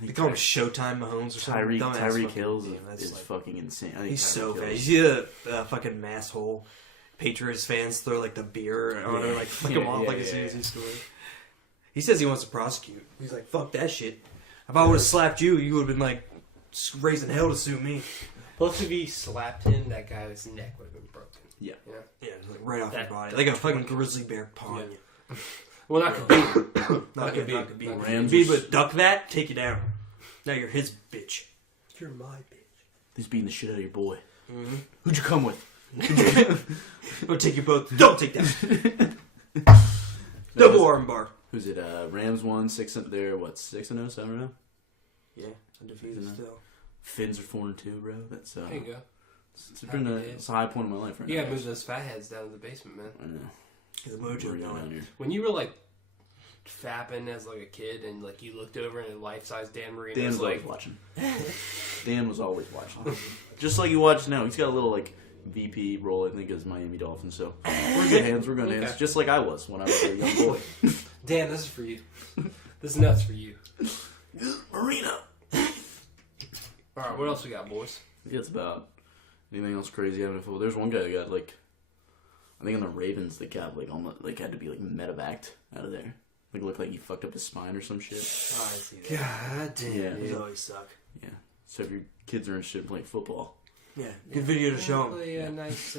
They call him Showtime Mahomes or something. Dumbass Tyreek fucking Hills name. That's is like- fucking insane. I think He's so Tyreek bad. You Hill's- see the fucking masshole Patriots fans throw like the beer on her, like flick him Yeah, off yeah, like as yeah, soon as yeah. he scored. He says he wants to prosecute. He's like, fuck that shit. If I would have slapped you, you would have been like raising hell to sue me. Plus, if he slapped him, that guy's neck would have been broken. Yeah. Yeah. Yeah, like right off That- your body, like a fucking grizzly bear pawing you. Well, not Khabib. Not Not good, Khabib. not Khabib. Not Rams Khabib was- would duck that, take you down. Now you're his bitch. You're my bitch. He's beating the shit out of your boy. Mm-hmm. Who'd you come with? Don't take your boat. Don't take that. Double armbar. Who's it? Rams won 6. They're what 6-0, 7-0. Yeah, undefeated still. Finns are 4-2, bro. That's There you go. it's a high point in my life right You now. gotta move those fat heads down to the basement, man. I know. Get the What are mojo we doing going. down here? When you were like fapping as like a kid, and like you looked over and life-size Dan Marino Dan was was always like, watching. Dan was always watching. Just like he watches now. He's got a little like VP role, I think, as Miami Dolphins. So we're in good hands. We're good hands. Okay. Just like I was when I was a young boy. Dan, this is for you. This is nuts for you. Marino. All right, what else we got, boys? Yeah, it's about anything else crazy happening. There's one guy that got like, I think on the Ravens, they got like almost like had to be like medevaced out of there. Like looked like he fucked up his spine or some shit. Oh, I see that. God damn, Yeah. these always suck. Yeah. So if your kids are interested in playing football, Yeah, good video to show them. Play a nice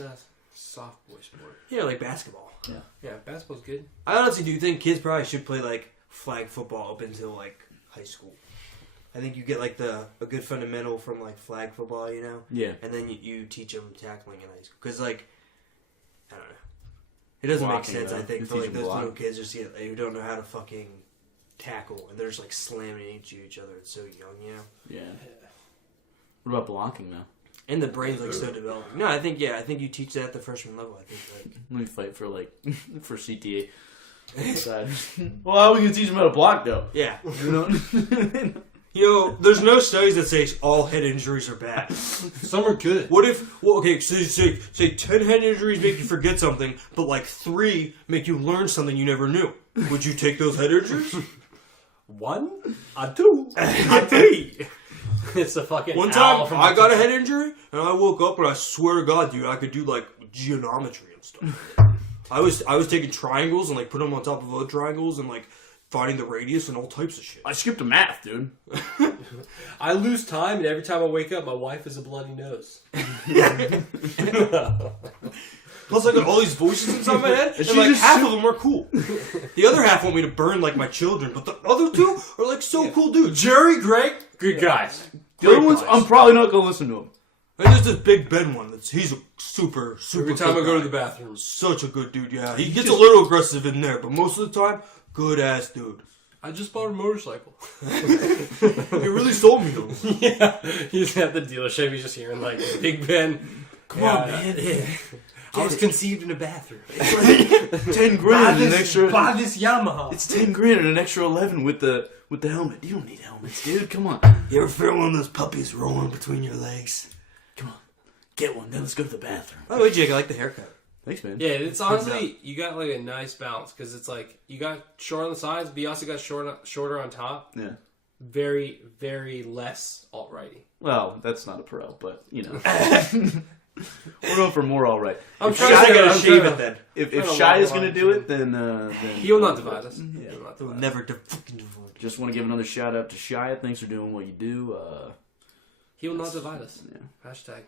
soft boy sport. Yeah, like basketball. Yeah, basketball's good. I honestly do think kids probably should play like flag football up until like high school. I think you get like a good fundamental from like flag football, you know, yeah. and then you teach them tackling in high school. Because like, I don't know, it doesn't Blocking, make sense. though. I think You for teach like them those block. little kids just who don't know how to fucking tackle and they're just like slamming into each other. It's so young, you know. Yeah. What about blocking though? And the brain's like so developing. No, I think you teach that at the freshman level. I think like Let me fight for like for CTA. Side. Well, how are we gonna teach them how to block though? yeah. You know. You know, there's no studies that say all head injuries are bad. Some are good. What if, well, okay, so say 10 head injuries make you forget something, but like 3 make you learn something you never knew. Would you take those head injuries? 1, a 2, a 3. It's a fucking One owl time, from I the- got a head injury, and I woke up, and I swear to God, dude, I could do like geometry and stuff. I was taking triangles and like put them on top of other triangles and like finding the radius and all types of shit. I skipped a math, dude. I lose time, and every time I wake up, my wife is a bloody nose. Plus, I got all these voices inside my head, and she like just half of them are cool. The other half want me to burn like my children, but the other 2 are like so cool dudes. Jerry, Greg, Good guys. The other Great ones, guys. I'm probably not gonna listen to him. and there's this Big Ben one. He's a super Every time I good go to guy. the bathroom. Such a good dude, yeah. He gets a little aggressive in there, but most of the time, good ass dude. I just bought a motorcycle. He really sold me though. Yeah, he's at the dealership. He's just hearing like Big Ben. Come on, man. Yeah. I was conceived in a bathroom. 10 grand and an extra. buy this Yamaha. It's 10 grand and an extra 11 with the helmet. You don't need helmets, dude. Come on. You ever feel one of those puppies rolling between your legs? Come on. Get one. Then let's go to the bathroom. By the way, Jake, I like the haircut. Thanks, man. Yeah, it's honestly you got like a nice balance because it's like you got short on the sides, but you also got shorter on top. Yeah. Very, very less alt-righty. Well, that's not a pro, but you know. We're going for more all right. I'm If trying to Shia- think of- gotta I'm shave trying it then. If trying to Shia is walk going to the do line, it, then He'll not divide us. Yeah. He'll not They'll divide us. never fucking divide. Just want to give another shout out to Shia. Thanks for doing what you do. He will not divide us. Yeah. Hashtag.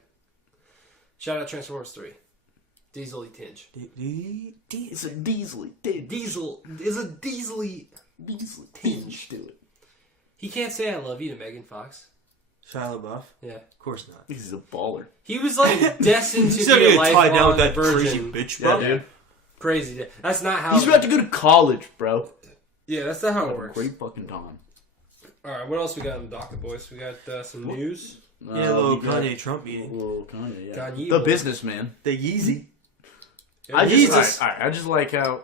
Shout out Transformers 3. Diesel-y tinge. It's a diesel. Diesel is a diesel-y. Diesel tinge to it. He can't say I love you to Megan Fox. Shia LaBeouf? Yeah. Of course not. He's a baller. He was like destined to He's not be a gonna tie down lifelong with that virgin. crazy bitch, Yeah, bro. dude. Crazy. That's not how. He's about to go to college, bro. Yeah, that's not how it works. Great fucking time. All right, what else we got in the docket, boys? We got some news. Yeah, a little we got Kanye Trump meeting. Little Kanye, yeah. Kanye The boy. businessman. The Yeezy. Yeah, I Jesus. just, all right, I just like how,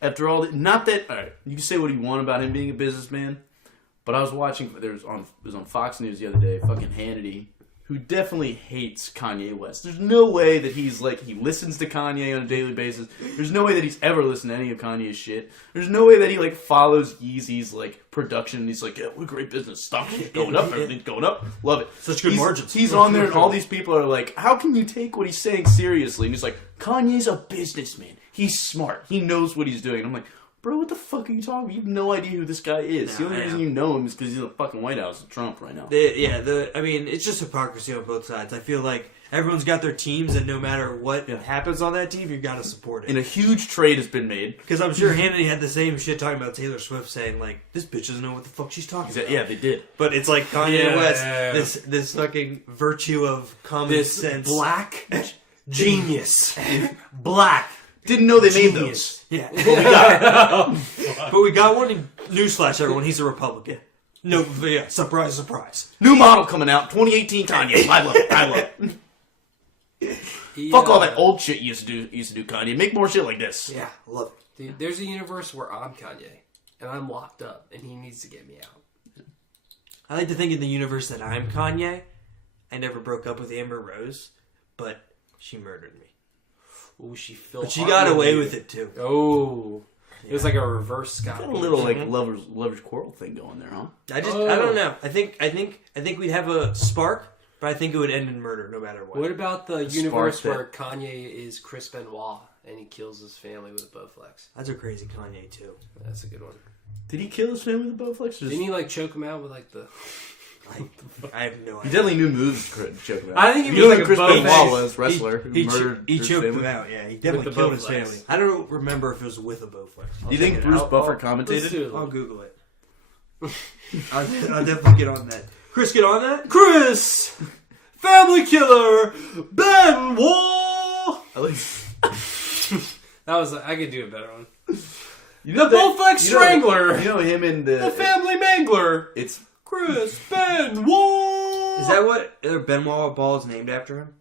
after all, not that, all right, you can say what you want about him being a businessman, but I was watching, it was on Fox News the other day, fucking Hannity, who definitely hates Kanye West. There's no way that he's like, he listens to Kanye on a daily basis. There's no way that he's ever listened to any of Kanye's shit. There's no way that he like follows Yeezy's like production and he's like, yeah, what a great business. Stock shit going up, everything's going up. Love it. Such good margins. He's on there and all these people are like, how can you take what he's saying seriously? And he's like, Kanye's a businessman. He's smart. He knows what he's doing. I'm like, bro, what the fuck are you talking about? You have no idea who this guy is. The Nah, only I reason know. you know him is because he's in the fucking White House with Trump right now. I mean, it's just hypocrisy on both sides. I feel like everyone's got their teams, and no matter what happens on that team, you gotta support And it. a huge trade has been made. Because I'm sure Hannity had the same shit talking about Taylor Swift, saying like, "This bitch doesn't know what the fuck she's talking about." Yeah, they did. But it's like Kanye Yeah, West, yeah. this fucking virtue of common This sense, black genius. Black. Didn't know they made genius. those. Yeah, but we got one. Newsflash, everyone, he's a Republican. No, yeah, surprise, surprise. New model coming out, 2018 Kanye. I love it. I love it. Fuck all that old shit you used to do, Kanye. Make more shit like this. Yeah, love it. Dude, there's a universe where I'm Kanye. and I'm locked up, and he needs to get me out. I like to think in the universe that I'm Kanye. I never broke up with Amber Rose, but she murdered me. Ooh, she filled. But she got away with it too. Oh, it was like a reverse Scott. Got a little like lovers quarrel thing going there, huh? I don't know. I think we'd have a spark, but I think it would end in murder no matter what. What about the universe where Kanye is Chris Benoit and he kills his family with a Bowflex? That's a crazy Kanye too. That's a good one. Did he kill his family with a Bowflex? Didn't he like choke him out with like the? I have no He idea. definitely knew moves to choke him out. I think he You know was who like Chris a Benoit Bowflex. was wrestler. He his choked family. him out. Yeah, he definitely the killed his Bowflex. family. I don't remember if it was with a Bowflex. Do you think Bruce Buffer Let's commentated? do it. I'll Google it. I'll definitely get on that. Chris, get on that. Chris, family killer, Benoit. At least, That was I could do a better one. you The Bowflex Strangler. You know him and The family mangler. It's Chris Benoit. Is that what Benoit ball is named after him?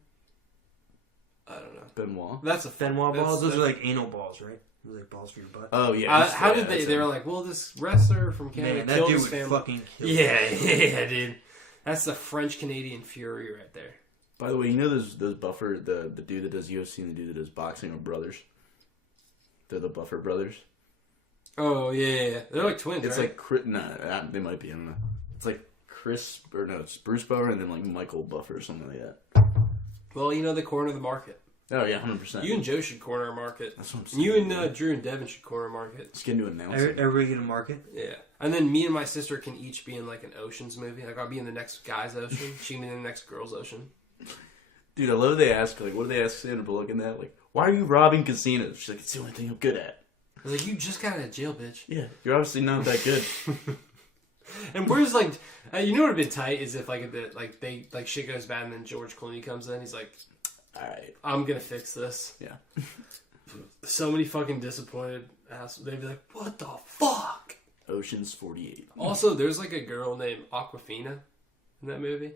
I don't know. Benoit. That's a Benoit balls? Those that's- are like anal balls, right? Those are like balls for your butt. Oh yeah. how did that's they? They him. were like, well, this wrestler from Canada Man, that killed dude his would family. fucking kill you. Yeah, dude. That's the French Canadian fury right there. By the way, you know those Buffer, the dude that does UFC and the dude that does boxing are brothers. They're the Buffer brothers. Oh yeah. They're like twins. It's right? like they might be. I don't know. It's like Chris or no, it's Bruce Buffer and then like Michael Buffer or something like that. Well, you know they corner the market. Oh yeah, 100%. You and Joe should corner a market. That's what I'm saying. You and Drew and Devin should corner a market. Let's get into announcing. Everybody get a market? Yeah. And then me and my sister can each be in like an Oceans movie. Like I'll be in the next guy's ocean. She can be in the next girl's ocean. Dude, I love they ask like, what do they ask Sandra Bullock in that? Like, why are you robbing casinos? She's like, it's the only thing I'm good at. I was like, you just got out of jail, bitch. Yeah, you're obviously not that good. And where's like, you know what would have been tight is if like shit goes bad and then George Clooney comes in. He's like, All right. I'm gonna fix this. Yeah. So many fucking disappointed ass. They'd be like, what the fuck? Ocean's 48. Also, there's like a girl named Aquafina in that movie.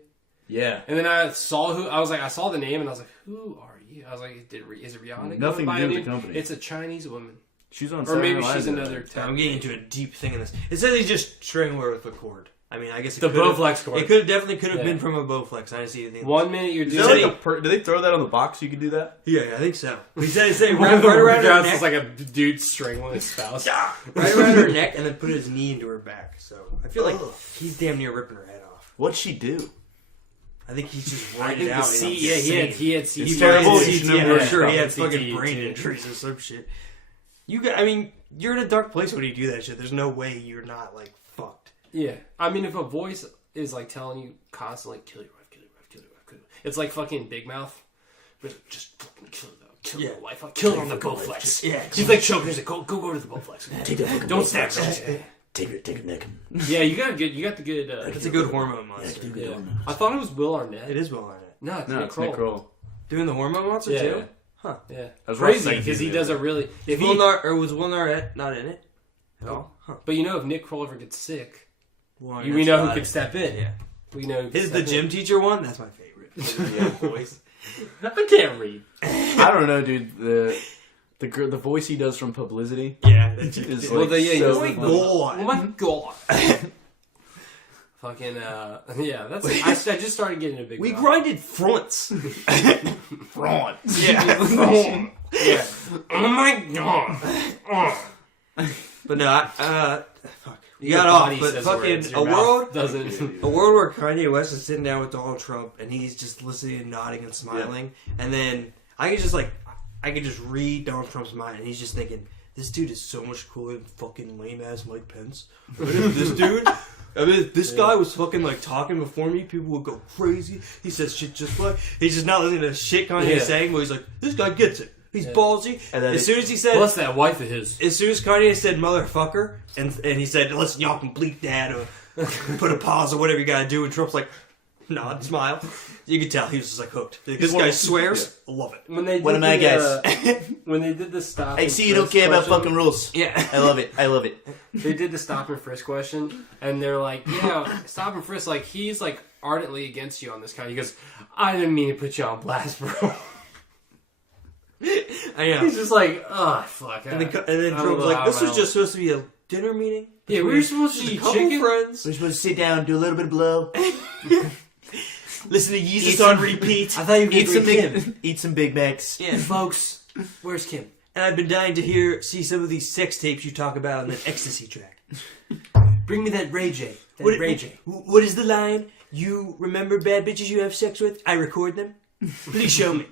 Yeah. And then I saw I saw the name and I was like, who are you? I was like, is it Rihanna? Nothing going by to do a with name? the company. It's a Chinese woman. She's on Or Saturday maybe Night she's Live, another I think. I'm getting into a deep thing in this. It says he just strangled her with a cord. I mean, I guess it The could've- Bowflex cord. It could have Yeah. been from a Bowflex. I didn't see anything. 1 minute you're Is doing that like do they throw that on the box so you can do that? Yeah, I think so. He said right around her neck. It's like a dude strangling his spouse. Right around her neck, and then put his knee into her back. So I feel like he's damn near ripping her head off. What'd she do? I think he's just I worried think out. he had CTE. It's terrible. You should know Yeah, more. I'm sure he had CTE fucking brain too. injuries or some shit. I mean, you're in a dark place when you do that shit. There's no way you're not like fucked. Yeah, I mean, if a voice is like telling you constantly, kill your wife, kill your wife, kill your wife, kill your wife. It's like fucking Big Mouth. But just fucking kill your wife. Kill her on the Bowflex. Yeah, She's like choking. He's like, go to the Bowflex. Take that fucking Don't stab her. Take her neck. Yeah, you got the good. it's a good hormone monster. Yeah. I thought it was Will Arnett. It is Will Arnett. No, it's No, Nick it's Nick Kroll. Kroll. Doing the hormone monster Yeah. too? Yeah, was crazy right because he second does a really. If he, Was Will Arnett not in it at all? Huh. but you know, if Nick Kroll ever gets sick, Will we Arnett's know who not could in step in. it. Yeah. We know. Who could His the step gym in. teacher one. That's my favorite. Yeah, voice. I can't read. I don't know, dude. The voice he does from Publicity Yeah. is Well, like yeah, so he's like, funny. Oh my god. Fucking yeah, that's. I just started getting a big. We mouth. grinded fronts. Braun. Yeah. Yeah. Oh my god. But no, fuck. You Your got off, body but says fucking words, your a mouth world, doesn't. a world where Kanye West is sitting down with Donald Trump and he's just listening and nodding and smiling, and then I can just read Donald Trump's mind, and he's just thinking, this dude is so much cooler than fucking lame ass Mike Pence. What if this dude? I mean, if this guy was fucking like talking before me, people would go crazy. He says shit just like he's just not listening to shit Kanye's saying, but he's like, this guy gets it. He's ballsy. And then as soon as he said, Plus that wife of his. as soon as Kanye said motherfucker, and he said, listen, y'all can bleep that or put a pause or whatever you gotta do, and Trump's like, nod, smile. You could tell he was just like hooked. This guy swears. Love it. When they did What am I, when they did the stop. I and see you don't frisk care about question, fucking rules. Yeah. I love it. I love it. They did the stop and frisk question, and they're like, "Yeah, stop and frisk. Like he's like ardently against you on this kind." He goes, "I didn't mean to put you on blast, bro." I know. He's just like, "Oh fuck." And then I don't Trump's know like, how this was I'm just supposed to be a dinner meeting. Yeah, we were supposed to Just a eat couple chicken. friends. We're supposed to sit down, do a little bit of blow, Listen to Yeezus Eat on some- repeat. I thought you were eat going some to Kim. eat some Big Macs. Yeah. Folks, where's Kim? And I've been dying to see some of these sex tapes you talk about on that ecstasy track. Bring me that Ray J. What is the line? You remember bad bitches you have sex with? I record them. Please show me.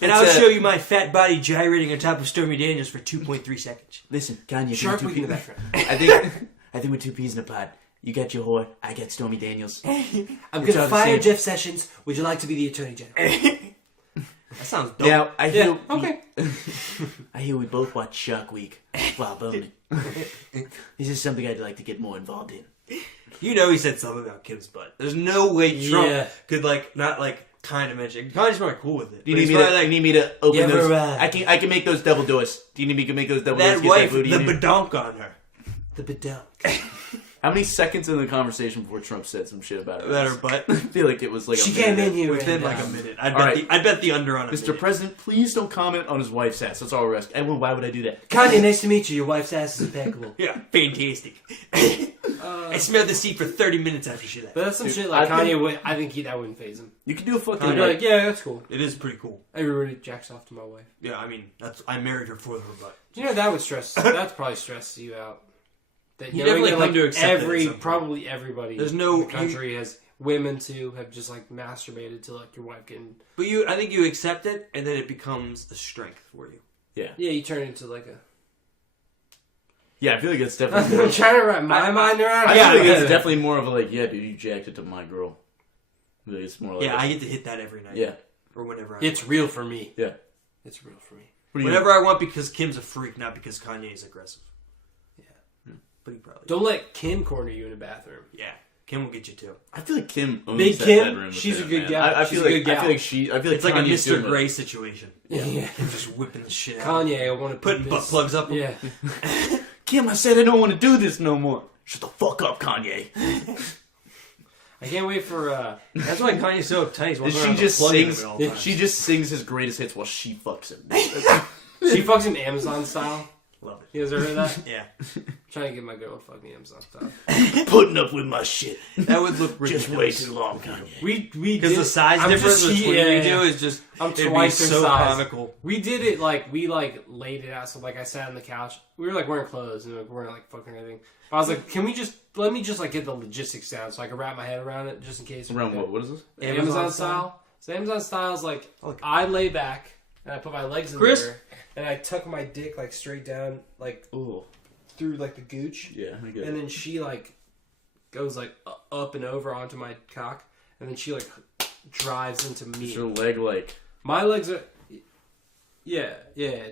And I'll show you my fat body gyrating on top of Stormy Daniels for 2.3 seconds. Listen, Kanye. Shark two Week in the peas- background. I think we're two peas in a pod. You got your whore. I got Stormy Daniels. I'm It's going all to the fire same. Jeff Sessions. Would you like to be the Attorney General? That sounds dope. Now I hear. Yeah, okay. I hear we both watch Shark Week while boning. This is something I'd like to get more involved in. You know he said something about Kim's butt. There's no way Trump Yeah. could not kind of mention it. Kanye's probably cool with it. Do you But need he's me to? probably You need me to open Yeah, those? right. I can make those double doors. Do you need me to make those double doors? that Get wife, booty the in here? badonk on her. The Bedell. How many seconds in the conversation before Trump said some shit about her? About her ass? butt. I feel like it was like She a came minute. in here Within and, like a minute. I'd All bet, right. I'd bet the under on a Mr. minute. President, please don't comment on his wife's ass. That's all we're asking. And why would I do that? Kanye, nice to meet you. Your wife's ass is impeccable. Yeah, fantastic. I smelled the seat for 30 minutes after she left. But that's some Dude, shit like I think- Kanye would. I think that wouldn't phase him. You can do a fucking. I'd be like, yeah, that's cool. It is pretty cool. Everybody jacks off to my wife. Yeah, I mean, I married her for her butt. You know that would stress. That's probably stresses you out. That You knowing definitely that, come like, to accept it at some point. probably everybody. There's no- in the country has women too have just like masturbated to like your wife getting. But I think you accept it, and then it becomes a strength for you. Yeah. Yeah, you turn into like a. Yeah, I feel like it's definitely. I'm trying to wrap my mind around. I it. feel like Yeah, it's definitely more of a like, yeah, dude, you jacked it to my girl. I feel like it's more like Yeah, I get to hit that every night. yeah, Or whenever I It's want. real for me. yeah. It's real for me. What do you Whenever I want, because Kim's a freak, not because Kanye is aggressive. Yeah. But he probably... Don't let Kim corner you in a bathroom. Yeah, Kim will get you too. I feel like Kim owns Big that Kim, bedroom with she's him, a good man. gal. I She's feel a like good I gal. feel like she. I feel like It's like a Kanye's Mr. doing it. Gray situation. Yeah. Just whipping the shit out. Kanye, I want to Putting butt plugs up. Yeah. Kim, I said I don't want to do this no more. Shut the fuck up, Kanye. I can't wait for. That's why Kanye's so uptight. He's And walking she around just plugging sings. it all the time. She just sings his greatest hits while she fucks him. She fucks him Amazon style. Love it. You guys ever heard that? Yeah. Trying to get my girl to fuck me Amazon style. Putting up with my shit. That would look Just ridiculous. way too long, Kanye. We Because did- the size I'm difference just- between yeah, we yeah. do is just I'm it'd be twice her so size. comical. We did it like we like laid it out. So like I sat on the couch. We were like wearing clothes and we weren't like fucking anything. But I was like, can we just let me just like get the logistics down so I can wrap my head around it just in case. Around what? What is this? Amazon style. So Amazon style is like Okay. I lay back and I put my legs in Chris? there and I tuck my dick like straight down like Ooh. through like the gooch. Yeah, I get And it. then she like goes like up and over onto my cock, and then she like drives into me. Is your leg like? My legs are, yeah,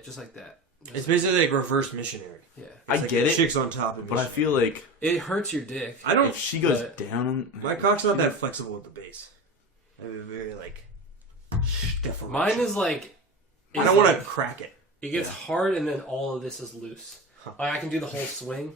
just like that. Just It's basically like reverse missionary. yeah, I It's like get it, Chicks on top of but I missionary. feel like it hurts your dick. I don't. if she goes but- down, My cock's not that flexible at the base. I mean, very like. Deformation. Mine is like, I don't want to crack it. It gets hard, and then all of this is loose. Like I can do the whole swing.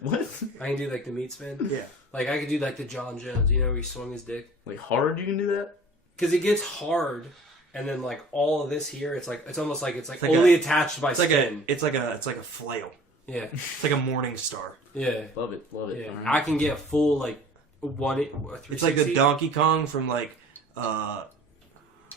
what? I can do like the meat spin. Yeah. Like I could do like the John Jones. You know, where he swung his dick. Like hard? You can do that? Because it gets hard, and then like all of this here, it's almost like it's like like only attached by It's like skin. it's like a flail. Yeah, It's like a morning star. yeah, Love it, love it. yeah. All right. I can get full like one. It's like the Donkey Kong from like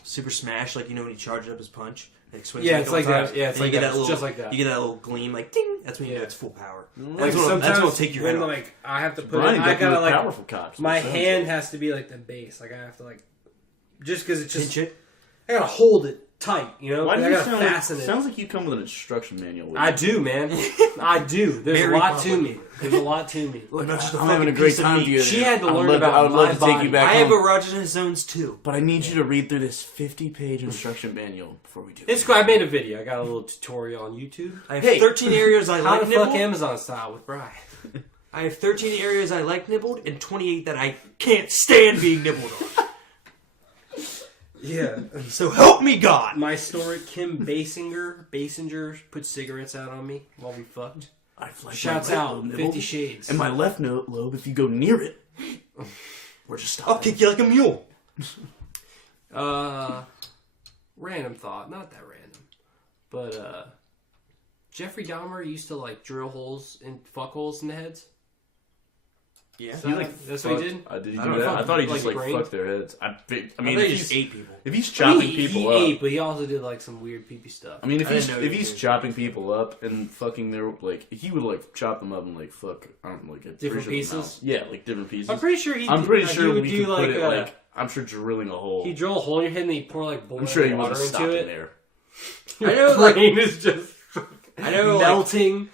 Super Smash, like you know when he charges up his punch, like swings. Yeah, it a it's couple like that. times, Yeah, it's and like you get that. that It's little, just like that. You get that little gleam, like ding. That's when you know Yeah. it's full power. Like That's sometimes what will take your head when off. like I have to put Brian it, got I gotta with like powerful cocks. my Sounds hand like- has to be like the base. Like I have to like just because it's just Pinch it. I gotta hold it tight. You know, Why I do you gotta sound like, fasten it. sounds like you come with an instruction manual? With I you. do, man. I do. There's Very a lot to me. complicated. There's a lot to me. Look, not just a I'm having a fucking great piece of time meat. to you. She had to I would learn love about I would my love to take body. you back I have home. erogenous zones too. But I need you to read through this 50-page instruction manual before we do it. It's cool. I made a video. I got a little tutorial on YouTube. I have Hey. 13 areas I How like to fuck nibbled. Amazon style with Brian. I have 13 areas I like nibbled and 28 that I can't stand being nibbled on. Yeah. So help me God. My story, Kim Basinger put cigarettes out on me while we fucked. I've like Shouts my right out, lobe 50 nibbled, Shades. and my left lobe, if you go near it, we're just I'll stopping. kick you like a mule. Random thought. Not that random. But, Jeffrey Dahmer used to like drill holes and fuck holes in the heads? Yeah. So that's what he did? Did he I do don't that? know. I thought he just Like like brain? fucked their heads. I mean, They if just he's, ate people. if he's chopping he people ate, up, but he also did like some weird pee stuff. I mean, if I he's didn't know if he he's did. chopping people up and fucking their like, he would like chop them up and like fuck, I don't know, like Different pretty sure the pieces? mouth. Yeah, like different pieces. I'm pretty sure he. I'm did, pretty like, sure he would we do could like, put it like. I'm sure drilling a hole. he drill a hole in your head and then he pour like boiling I'm sure he water wasn't into stopping it. there. Your I know, like- brain is just I know, like, melting.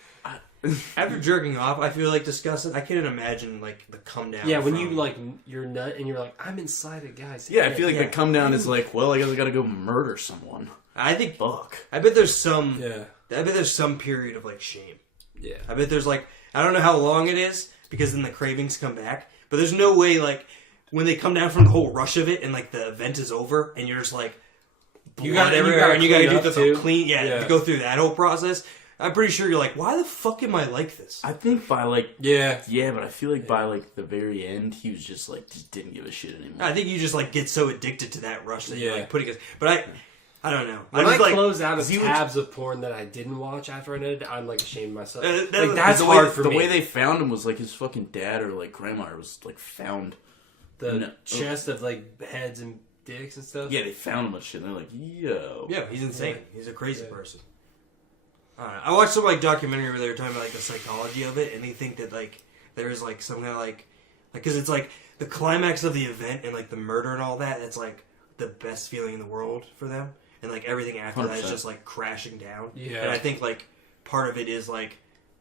after jerking off, I feel like disgusting. I can't imagine like the come down. Yeah, when from- you like your nut and you're like, I'm inside a guy's Yeah, I head. feel like Yeah. the come down is like, well, I guess I gotta go murder someone. I think. Fuck. I bet there's some. Yeah. I bet there's some period of like shame. Yeah. I bet there's like, I don't know how long it is because then the cravings come back. But there's no way like when they come down from the whole rush of it and like the event is over and you're just like You blood gotta- you everywhere gotta and you gotta clean do up, the too. clean. Yeah, Yeah. to go through that whole process. I'm pretty sure you're like, why the fuck am I like this? I think by like, Yeah. yeah, but I feel like by like the very end, he was just like, just didn't give a shit anymore. I think you just like get so addicted to that rush that you're Yeah. like putting it. But I don't know. When I I just like close out of he would- tabs of porn that I didn't watch after I did it, I'm like ashamed of myself. that- like that's the hard way, for the me. way they found him was like his fucking dad or like grandma was like found. the No. chest of like heads and dicks and stuff. Yeah, they found him and shit. And they're like, yo. yeah, he's insane. Yeah. He's a crazy Yeah. person. I watched some like documentary where they were talking about like the psychology of it, and they think that like there's like some kind of like because it's like the climax of the event and like the murder and all that. That's like the best feeling in the world for them, and like everything after that is 100%. just like crashing down. Yeah. And I think like part of it is like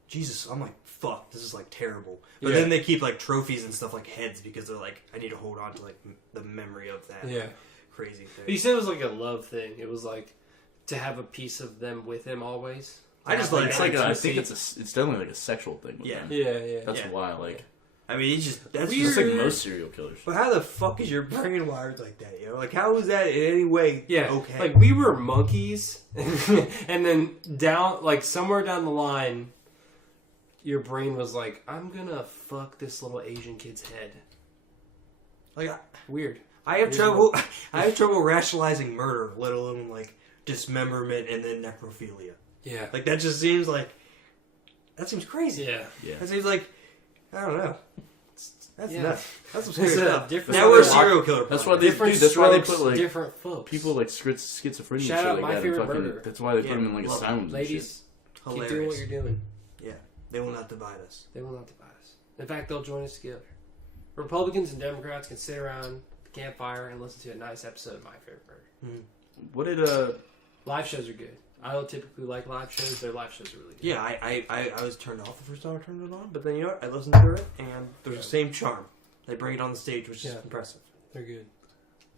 Jesus. I'm like fuck. This is like terrible. But Yeah. then they keep like trophies and stuff like heads because they're like I need to hold on to like the memory of that Yeah. crazy thing. He said it was like a love thing. It was like to have a piece of them with him always. I just To have, like It's that like I intimacy. think it's definitely like a sexual thing with Yeah. them. Yeah, yeah. That's Yeah. why like I mean, it's just that's it's just like like most serial killers. But how the fuck is your brain wired like that, yo? Like, how is that in any way Yeah, okay? like we were monkeys, and then down, like somewhere down the line, your brain was like, "I'm gonna fuck this little Asian kid's head." Like, Weird. I have trouble. I have trouble rationalizing murder, let alone like dismemberment and then necrophilia. Yeah. Like that just seems like that seems crazy. Yeah. Yeah. That seems like I don't know. That's Yeah. nuts. That's some It's scary a stuff. different- Now we're That's serial killer. That's why podcast. they Different dude, that's why they strokes, put like different folks. people like schizophrenia and Shout shit out like my that. And favorite fucking, murder. that's why they put Yeah, them in like love it. asylums. Ladies, keep hilarious. doing what you're doing. Yeah, they will not divide us. They will not divide us. In fact, they'll join us together. Republicans and Democrats can sit around the campfire and listen to a nice episode of My Favorite Murder. Shit. What did Live shows are good. I don't typically like live shows. Their live shows are really good. Yeah, I was turned off the first time I turned it on, but then you know what? I listened to it, and there's the same charm. They bring it on the stage, which is Yeah. impressive. They're good.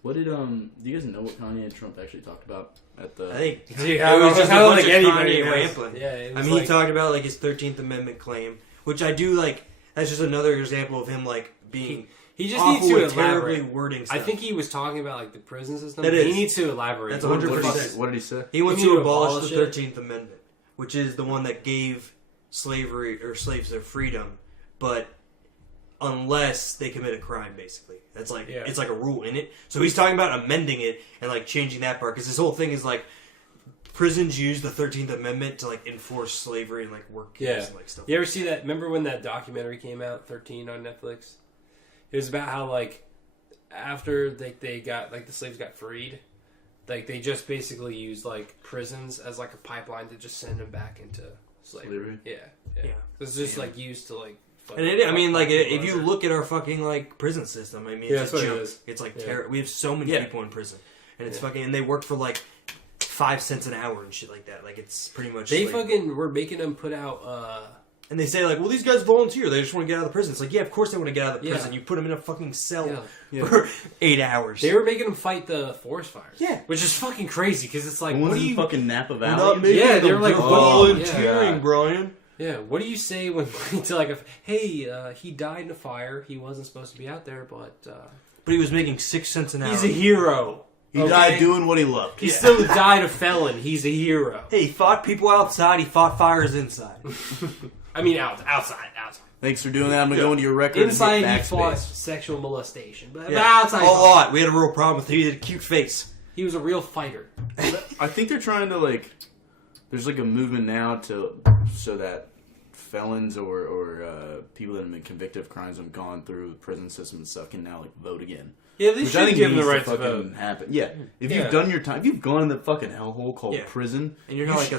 what did do you guys know what Kanye and Trump actually talked about at the? I think Dude, it was just a bunch of Kanye knows. rambling. Yeah, it I was mean, like, he talked about like his 13th Amendment claim, which I do like. That's just another example of him like being he just awful needs to with terribly elaborate. wording I stuff. think he was talking about like the prison system. That but is. He needs to elaborate. That's what, 100%. what did he say? he wants We need to to abolish the abolish it. 13th Amendment, which is the one that gave slavery or slaves their freedom, but unless they commit a crime, basically. That's like Yeah. it's like a rule in it. So he's talking about amending it and like changing that part because this whole thing is like prisons use the 13th Amendment to like enforce slavery and like work camps Yeah. and like stuff. You ever see that? Remember when that documentary came out, 13 on Netflix? It was about how like after they got like the slaves got freed, like they just basically used like prisons as like a pipeline to just send them back into slavery. Yeah. Yeah. It's just Yeah. like used to like. fuck- And I mean, fuck like, people if you over. look at our fucking like prison system, I mean, Yeah, it's that's a what it joke. is. It's like Yeah. we have so many Yeah. people in prison, and it's Yeah. fucking, and they work for like 5 cents an hour and shit like that. Like, it's pretty much They like, fucking were making them put out. and they say like, well, these guys volunteer. They just want to get out of the prison. It's like, yeah, of course they want to get out of the Yeah. prison. You put them in a fucking cell Yeah. for 8 hours. They were making them fight the forest fires. Yeah. which is fucking crazy because it's like, What what was do in you? fucking Napa We're Valley? not making Yeah, them, they were like, they're oh, volunteering, yeah. Brian. Yeah, what do you say when to like a hey? He died in a fire. He wasn't supposed to be out there, but But he was making 6 cents an hour. he's a hero. He okay? died doing what he loved. He still died a felon. He's a hero. Hey, he fought people outside. He fought fires inside. I mean, outside. Thanks for doing that. I'm gonna go into your record. Inside, and he hit fought backspace. sexual molestation, but Yeah. outside, A lot. We had a real problem with him. He had a cute face. he was a real fighter. I think they're trying to like. there's like a movement now so that felons or people that have been convicted of crimes and gone through the prison system and stuff can now like vote again. Yeah, they Which I should think give them the needs right to fucking vote. happen. Yeah, if Yeah. you've done your time, if you've gone in the fucking hellhole called Yeah. prison, And you're not like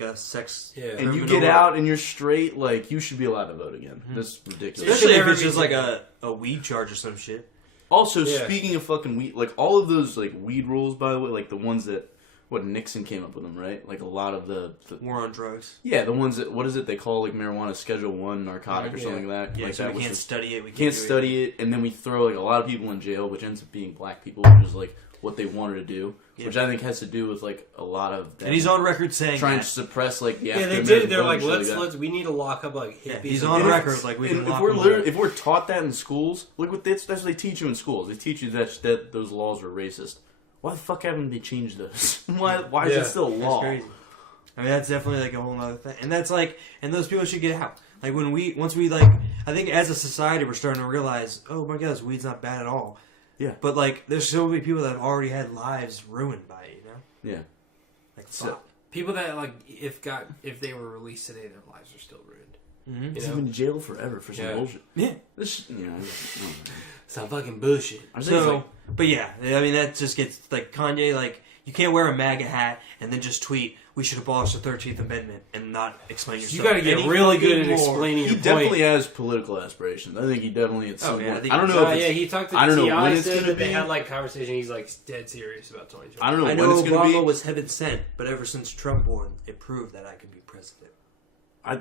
a sex. Yeah. and you criminal. get out and you're straight, like you should be allowed to vote again. That's ridiculous. Especially if never it's be- just like a weed charge or some shit. Also, Yeah. speaking of fucking weed, like all of those like weed rules, by the way, like the ones that Nixon came up with them, right? Like a lot of the War on drugs. yeah, the ones that what is it they call like marijuana Schedule 1 narcotic or Yeah. something like that. Yeah, like so that we was can't just- study it. We can't do study it, and then we throw like a lot of people in jail, which ends up being black people, which is like what they wanted to do, Yeah. which I think has to do with like a lot of them And he's on record saying trying that. to suppress like the Yeah, they African did. They're American like, vote and shit like that. we need to lock up like Yeah, hippies. he's and on And if- record like we can and lock if we're him literally, up. if we're taught that in schools, look what that's what they teach you in schools. They teach you that those laws were racist. Why the fuck haven't they changed those? why is Yeah. it still a That's law? crazy. I mean, that's definitely like a whole other thing, and that's like, and those people should get out. Like once we like, I think as a society we're starting to realize, oh my god, this weed's not bad at all. Yeah. But like, there's so many people that have already had lives ruined by it. You know? Yeah. Like So- fuck. people that like if they were released today, their lives are still ruined. Mm-hmm. He's You know? been in jail forever for some Yeah. bullshit. Yeah. This, Some fucking bullshit. I think So, it's like, but yeah, I mean that just gets like Kanye. Like you can't wear a MAGA hat and then just tweet we should abolish the 13th Amendment and not explain yourself. You got to get any really good fucking at more. explaining he your definitely point. has political aspirations. I think he definitely at some Oh, yeah, I point. think I don't he know if Yeah, it's, he talked to I don't know T.I. when it's said gonna that they be. had like conversation. He's like dead serious about 2020. I don't know I when know it's going to Obama be. was heaven sent, but ever since Trump won, it proved that I could be president. I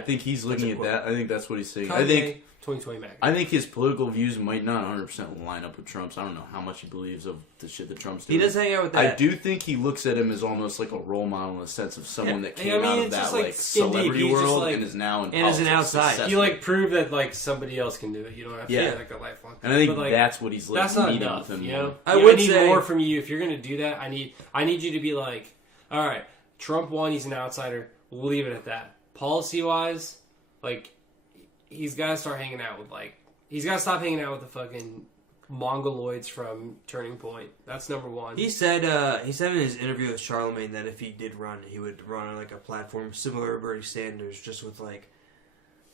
think he's looking a at quote. that. I think that's what he's saying. Kanye, 2020 Mac. I think his political views might not 100% line up with Trump's. I don't know how much he believes of the shit that Trump's doing. He does hang out with I that. do think he looks at him as almost like a role model in the sense of someone that Yeah, came I mean, out of it's that just like like skin deep. celebrity He's just world like- and is now in and is an politics outside. successful. He like proved that like somebody else can do it. You don't have to Yeah. be like a lifelong. and I think But, like, that's what he's like that's not needing enough. with him. You know, I Yeah, would need say- more from you if you're gonna do that. I need you to be like, all right, Trump won. He's an outsider. We'll leave it at that. Policy wise, like he's got to start hanging out with like he's got to stop hanging out with the fucking Mongoloids from Turning Point. That's number one. He said in his interview with Charlemagne that if he did run, he would run on like a platform similar to Bernie Sanders, just with like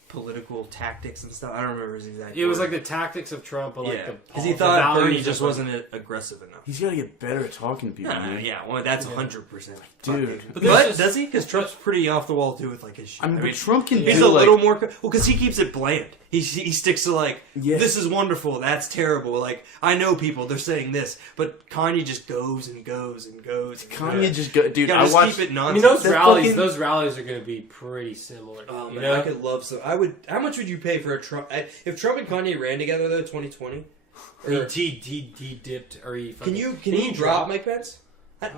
political tactics and stuff. I don't remember his exact. It was word. like the tactics of Trump, but like yeah, the because he the thought values Bernie of, just like- wasn't aggressive enough. He's got to get better at talking to people, man. Yeah, well, that's Yeah. 100%, Dude. But, there's just- does he? Because Trump's pretty off the wall too with like his shit. I mean, but Trump can he's do a like, little more well because he keeps it bland. He sticks to like Yeah. this is wonderful, that's terrible. Like I know people, they're saying this, but Kanye just goes and goes and goes. And Kanye goes. just go, dude. You I gotta just watched. keep it I nonsense. mean, those That rallies, fucking- those rallies are going to be pretty similar. Oh you man, know? I could love some. I would. How much would you pay for a Trump? If Trump and Kanye ran together though, 2020. He dipped or he. Can you he drop Mike Pence?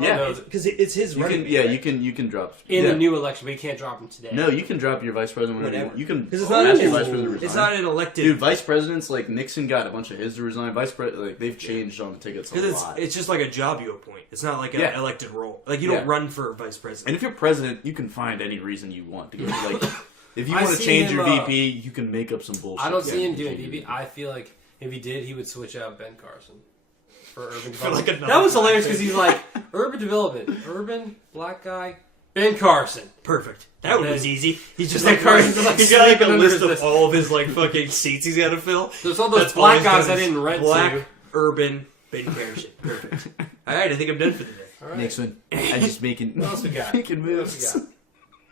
Yeah. because it's his You running. can, yeah, mate, you can drop in yeah. the new election, but he can't drop him today. No, you can drop your vice president whenever you Whatever. want. You can because it's not. ask An, your vice president to it's resign. not an elected. Dude, vice presidents like Nixon got a bunch of his to resign. Vice president, like they've changed on the tickets a Because lot. it's just like a job you appoint. It's not like an Yeah. elected role. Like you don't Yeah. run for vice president. And if you're president, you can find any reason you want to go. Like, if you I want to see change him, your VP, you can make up some bullshit. I don't see him Yeah. doing VP. I feel like if he did, he would switch out Ben Carson for urban For, like, development. a That was hilarious non-black because he's like urban development, urban black guy, Ben Carson. Perfect. That one was easy. He's just Ben like, Carson's just, like, he's got like a sleeping list under of his- all of his like fucking seats he's got to fill. There's all those That's black all guys he's that done is didn't rent black, to. urban, Ben Carson. Perfect. All right, I think I'm done for the day. All right. Nixon. I'm just making What else we got? making What else moves.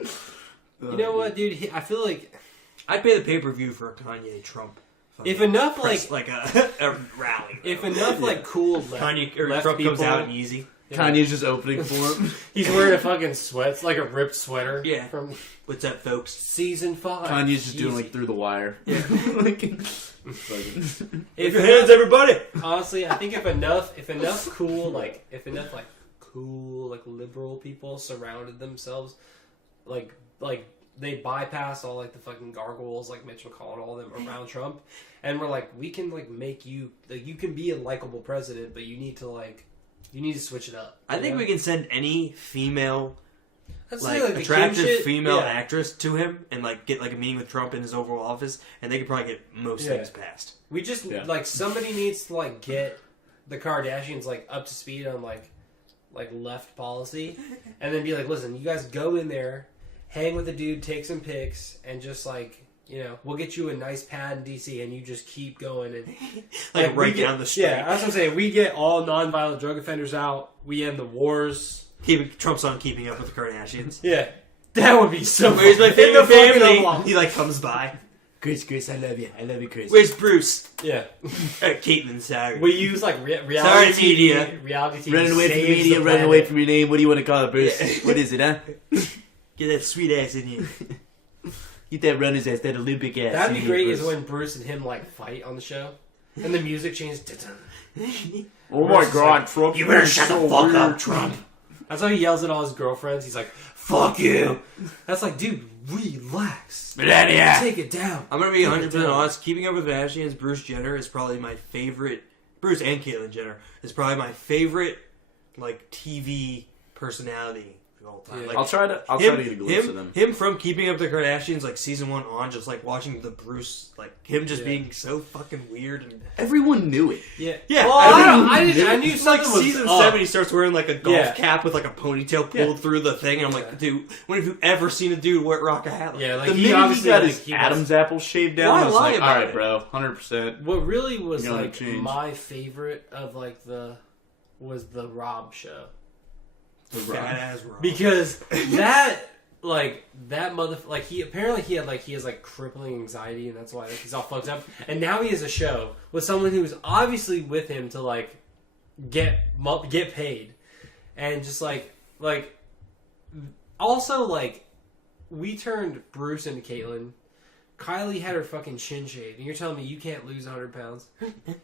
we got? You know what, dude? I feel like I'd pay the pay per view for a Kanye Trump. if enough press, like a rally. if enough like cool Kanye or left Trump people, comes out and easy Kanye's just opening for him. he's wearing a fucking sweats like a ripped sweater. Yeah. From What's up, folks? season 5. Kanye's just doing Easy. like through the wire. Yeah. Like, If If your hands, everybody. honestly, I think if enough cool like liberal people surrounded themselves, like they bypass all like the fucking gargoyles like Mitch McConnell and all of them around Trump, and we're like, we can like make you like you can be a likable president, but you need to switch it up. I think we can send any female, That's like the Kim attractive shit. female Yeah. actress to him, and like get like a meeting with Trump in his Oval Office, and they could probably get most Yeah. things passed. We just Yeah. like somebody needs to like get the Kardashians like up to speed on like like left policy, and then be like, listen, you guys go in there, hang with the dude, take some pics, and just like. We'll get you a nice pad in DC, and you just keep going and like right down the street. Yeah, that's what I'm saying. We get all nonviolent drug offenders out. We end the wars. Trump's on Keeping Up with the Kardashians. Yeah, that would be so. Where's my favorite family? Fucking He like comes by. Chris, I love you. I love you, Chris. Where's Bruce? Yeah, Caitlin, sorry. we use like reality Sorry, TV, media. reality TV. Running away from the saves media, the running away planet. from your name. What do you want to call it, Bruce? Yeah. What is it, huh? Get that sweet ass in here. Get that runner's ass, that Olympic ass. That'd in be here, great. Bruce. Is when Bruce and him like fight on the show, and the music changes. Oh my God, Trump! You better shut the fuck up, Trump. That's how he yells at all his girlfriends. He's like, "Fuck you." That's like, dude, relax. Get out of here. Take it down. I'm gonna be 100% honest. Keeping Up with the Kardashians, Bruce Jenner is probably my favorite. Bruce and Caitlyn Jenner is probably my favorite, like TV personality of all time. Yeah. Like, I'll try to get a glimpse of them. Him from Keeping Up with the Kardashians, like season 1 on, just like watching the Bruce, like him just being so fucking weird and Everyone knew it. Yeah. yeah. Well, I knew It's like something was season up. 7, he starts wearing like a golf Yeah. cap with like a ponytail pulled through the thing, and I'm like, dude, when have you ever seen a dude rock a hat? Like Yeah, that? like The he minute obviously he got like, his he was- Adam's apple shaved down, Why I was lie like, about all right, it? bro, 100%. What really was You're gonna like change. my favorite of like was the Rob show. fat ass Rob. Because that mother he has like crippling anxiety, and that's why he's all fucked up. And now he has a show with someone who's obviously with him to like get paid, and just like also like we turned Bruce into Caitlyn. Kylie had her fucking chin shaved, and you're telling me you can't lose 100 pounds?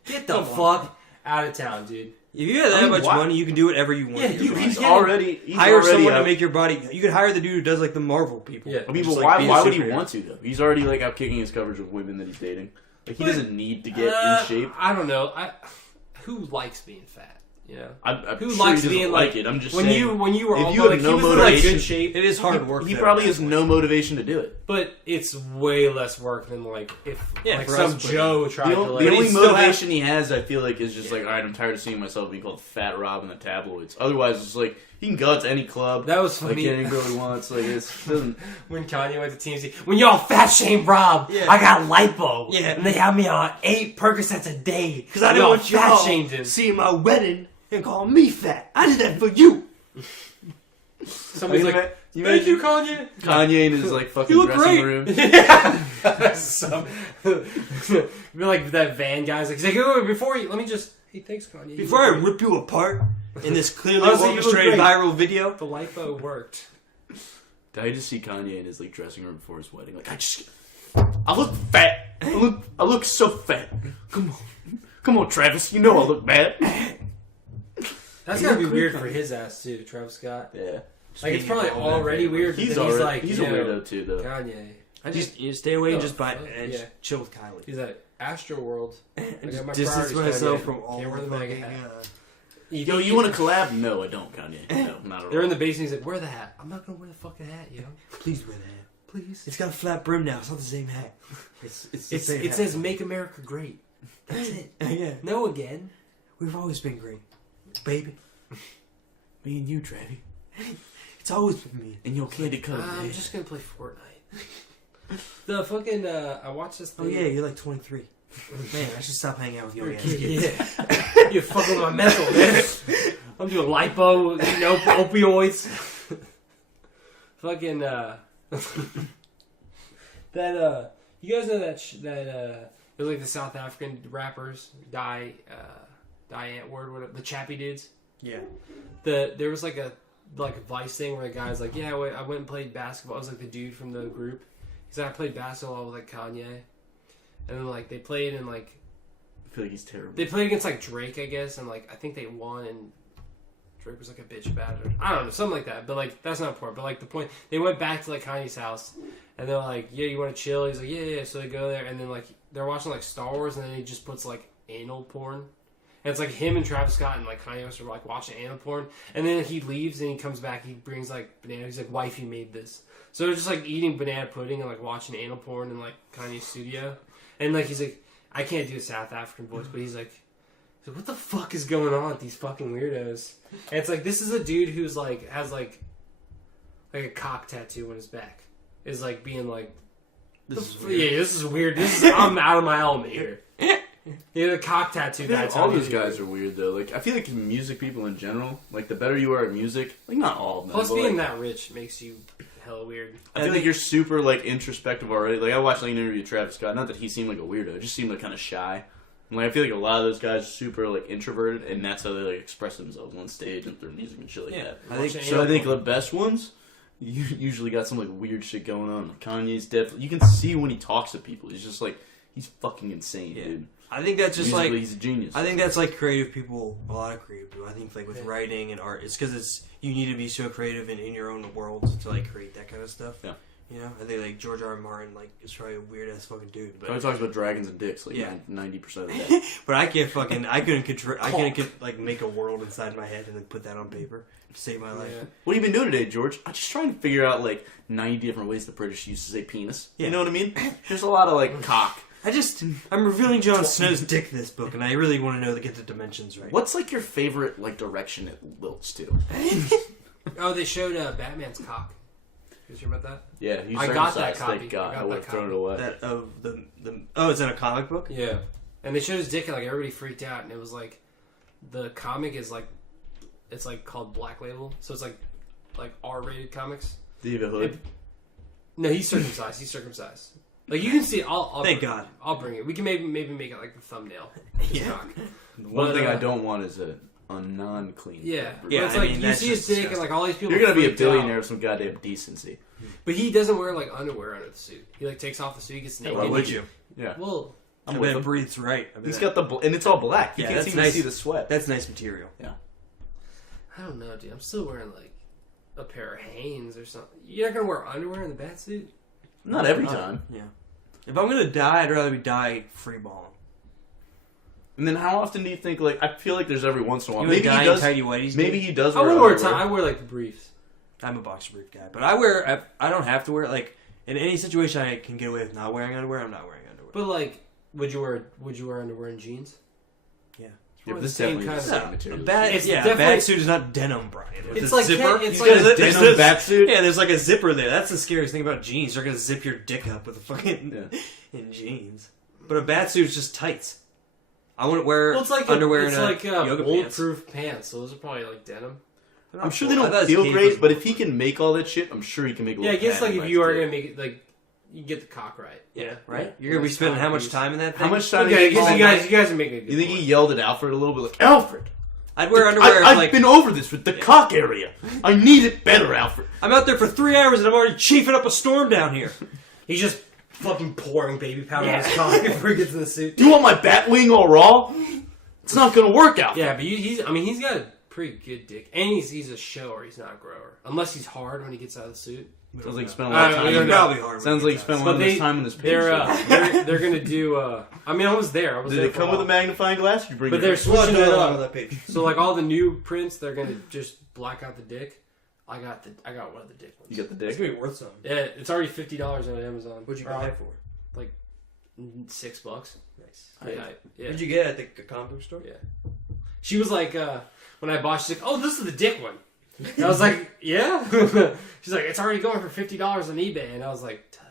Get the fuck out of town, dude. If you have that much why- money, you can do whatever you want. Yeah, with your you- body. he's He's already someone out. to make your body. You could hire the dude who does like the Marvel people. Yeah. I mean, Just, but like, be a why would he superhero. want to though? He's already like out kicking his coverage of women that he's dating. Like he But- doesn't need to get in shape. I don't know. Who likes being fat? You know, I'm who sure likes he doesn't being like it. I'm just when saying. you were if all you have like, no he was in like motivation- good shape, It is hard work. He though. probably has no motivation to do it. but it's way less work than like if like for some us, but- Joe tried The, to the like. only he still motivation he has, I feel like, is just like, all right, I'm tired of seeing myself being called Fat Rob in the tabloids. Otherwise, it's like he can go out to any club. That was like funny any girl he wants. Like it doesn't. when Kanye went to TMZ. When y'all fat shame Rob, Yeah. I got lipo. Yeah. and they had me on 8 Percocets a day Because I didn't want fat y'all shamed him. seeing my wedding and call me fat. I did that for you. Somebody's Like, like, you "Thank you, imagine- Kanye." Kanye in his like fucking You look dressing great. room. Yeah, so, be like that van guy's like, he's like, oh, before you, let me just. Hey, thanks, Kanye. You Before I look great. rip you apart in this clearly Honestly, you look orchestrated great. viral video. The lipo worked. Did I just see Kanye in his like dressing room before his wedding? Like I look fat. I look so fat. Come on, Travis. You know I look bad. That's gotta be weird for his ass too, Travis Scott. Yeah, Like it's probably already weird. But he's then already like, he's you a know, weirdo too, though. Kanye. You stay away and Oh, just buy fuck, and yeah. just chill with Kylie. He's at Astro World. I And got just my distance priorities, myself Kanye. from all Can't wear the fucking, MAGA hat. Yo, you want to collab? No, I don't, Kanye. No, not at They're all. in the basement. He's like, wear the hat. I'm not gonna wear the fucking hat, yo. Please wear that hat. Please. It's got a flat brim now. It's not the same hat. It's the same It hat. says "Make America Great." That's it. yeah. No again. We've always been great, baby. Me and you, Travi, It's always been me. and your candy colored I'm hair. just gonna play Fortnite. The fucking I watched this Oh thing. yeah, you're like 23. Man, I should stop hanging out with young ass kids. Yeah. You're fucking with my mental, man. I'm doing lipo, opioids. Fucking that you guys know that it was like the South African rappers die Antwoord, whatever, the Chappie dudes. Yeah. There was like a Vice thing where the guy's like, yeah, I went and played basketball. I was like the dude from the group. He's like, I played basketball with like Kanye, and then like they played and like I feel like he's terrible. they played against like Drake, I guess, and like I think they won and Drake was like a bitch about it. I don't know, something like that. But like that's not important. But like the point, they went back to like Kanye's house and they're like, yeah, you want to chill? He's like, yeah. So they go there and then like they're watching like Star Wars and then he just puts like anal porn. And it's like him and Travis Scott and like Kanye West are like watching anal porn. And then he leaves and he comes back. He brings like banana. He's like, wifey made this. So they're just like eating banana pudding and like watching anal porn in like Kanye's studio. And like he's like, I can't do a South African voice, but he's like, So what the fuck is going on with these fucking weirdos? And it's like, this is a dude who's like, has like a cock tattoo on his back. Is like being like, this is weird. I'm out of my element here. Yeah, the cock tattoo guy. All those guys are weird though. Like I feel like music people in general, like the better you are at music, like not all of them. Plus, but, being like, that rich makes you hella weird. I feel like you're super like introspective already. Like I watched like an interview with Travis Scott. Not that he seemed like a weirdo, it just seemed like kind of shy. And, like I feel like a lot of those guys are super like introverted, and that's how they like express themselves on stage and through music and shit like that. I think So I think the best ones, you usually got some like weird shit going on. Like, Kanye's definitely, you can see when he talks to people, he's just like, he's fucking insane, dude. I think that's just Musically, like he's a genius. I think that's like creative people. A lot of creative people. I think like with writing and art, it's because you need to be so creative and in your own world to like create that kind of stuff. Yeah. You know, I think like George R. R. Martin like is probably a weird ass fucking dude. But Probably talks about dragons and dicks like Yeah. 90% of the day. but I couldn't like make a world inside my head and then put that on paper to save my life. Yeah. What have you been doing today, George? I'm just trying to figure out like 90 different ways the British used to say penis. Yeah. You know what I mean? There's a lot of like cock. I'm revealing Jon Snow's dick in this book, and I really want to know to get the dimensions right. What's like your favorite like direction it lilts to? Oh, they showed Batman's cock. You hear about that? Yeah, you I got that circumcised, copy. Thank God. I got I would have that thrown it copy. away. That of the it's in a comic book. Yeah. And they showed his dick, and like everybody freaked out, and it was like the comic is like it's like called Black Label, so it's like R-rated comics. Do you have a hood? No, he's circumcised. He's circumcised. Like you can see, I'll Thank bring God. It. I'll bring it. We can maybe make it like the thumbnail. Yeah. One But, thing I don't want is a non-clean. Yeah, But Yeah, But it's I like mean, you that's see his just dick, disgusting. and like all these people. You're gonna be a freaked billionaire out. with some goddamn decency. But he doesn't wear like underwear under the suit. He like takes off the suit, he gets naked. Why would you? Yeah, Well, I'm I with bet it him. breathes right. I bet He's that- got the and it's all black. You Yeah, can't that's even nice. see the sweat. That's nice material. I don't know, dude. I'm still wearing like a pair of Hanes or something. You're not gonna wear underwear in the bat suit? Not every time. Yeah. If I'm gonna die, I'd rather die free balling. And then how often do you think like I feel like there's every once in a while. You Maybe die he does. in tighty whities. Maybe dude? he does. I wear wouldn't wear underwear. I wear like the briefs. I'm a boxer brief guy, but I don't have to wear it. Like in any situation, I can get away with not wearing underwear. I'm not wearing underwear. But like, would you wear underwear and jeans? Yeah. Yeah, but this Same definitely kind is of- the Yeah, same material. It's a definitely- bat suit is not denim, Brian. With It's a like zipper. it's He's like got a a denim bat suit. Yeah, there's like a zipper there. That's the scariest thing about jeans. They're gonna zip your dick up with a fucking in jeans. But a bat suit is just tights. I wouldn't wear Well, it's like underwear it's in like yoga pants. bulletproof pants. So those are probably like denim. I'm sure they I thought don't his feel cape great, was- but if he can make all that shit, I'm sure he can make a Yeah, I little guess like patent if by you his are dick. gonna make it like you get the cock right. Yeah, right. Right? You're gonna be Yes, spending how much cock time in that thing? How much time? Okay, I do guess think you guys are making a good You think point. he yelled at Alfred a little bit like Alfred? I'd wear underwear. I've like been over this with the cock area. I need it better, Alfred. I'm out there for 3 hours and I'm already chiefing up a storm down here. He's just fucking pouring baby powder on his cock before he gets in the suit. Do you want my bat wing all raw? It's not gonna work out. Yeah, but he's got a pretty good dick, and he's a shower. He's not a grower, unless he's hard when he gets out of the suit. Sounds like you spent a lot of time. we He's don't know. probably hard. Sounds like you spent a lot of this time in this page. They're gonna do. I mean, I was there. I was Did there it for come a with a while. magnifying glass? Or you bring But your they're own? switching it up. that page. So like all the new prints, they're gonna just black out the dick. I got one of the dick ones. You got the It's dick. gonna be worth something. Yeah, it's already $50 on Amazon. What'd you Or buy like it for? $6. Nice. Yeah, yeah. Where'd you get it at the comic book store? Yeah. She was like, when I bought, she's like, "Oh, this is the dick one." And I was like, "Yeah." She's like, "It's already going for $50 on eBay," and I was like, "Tight,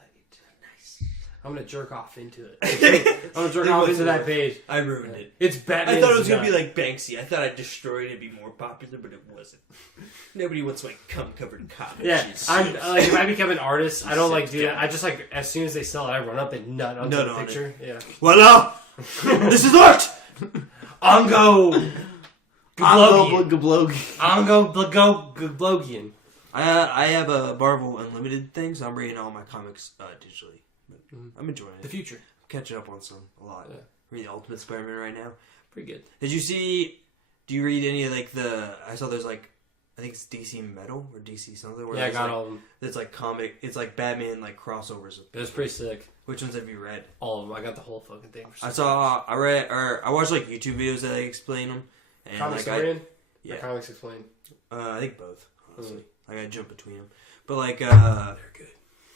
nice." I'm gonna jerk off into it. I'm gonna jerk off into that page. I ruined it. It's Batman. I thought it was gonna be like Banksy. I thought I'd destroy it and be more popular, but it wasn't. Nobody wants my cum covered comic. Yeah, I'm like if I become an artist, I don't like do that. I just like as soon as they sell it, I run up and nut onto Nut the on picture. Yeah. Voila! This is art. Ongo. Gablogi. Ongo Blagoglogian. I have a Marvel Unlimited thing, so I'm reading all my comics digitally. I'm enjoying The it. future. I'm catching up on some a lot. Yeah. Reading Ultimate Spider-Man right now. Pretty good. Did you see? Do you read any of like the? I saw there's like, I think it's DC Metal or DC something. Where Yeah, I there's, got like, all of them. It's like comic. It's like Batman like crossovers. It was pretty sick. Which ones have you read? All of them. I got the whole fucking thing. For I watched like YouTube videos that explain them. And Comics like Orion? yeah, Or Comics Explained? I think both. Honestly, Mm-hmm. like I jump between them. But like, They're good.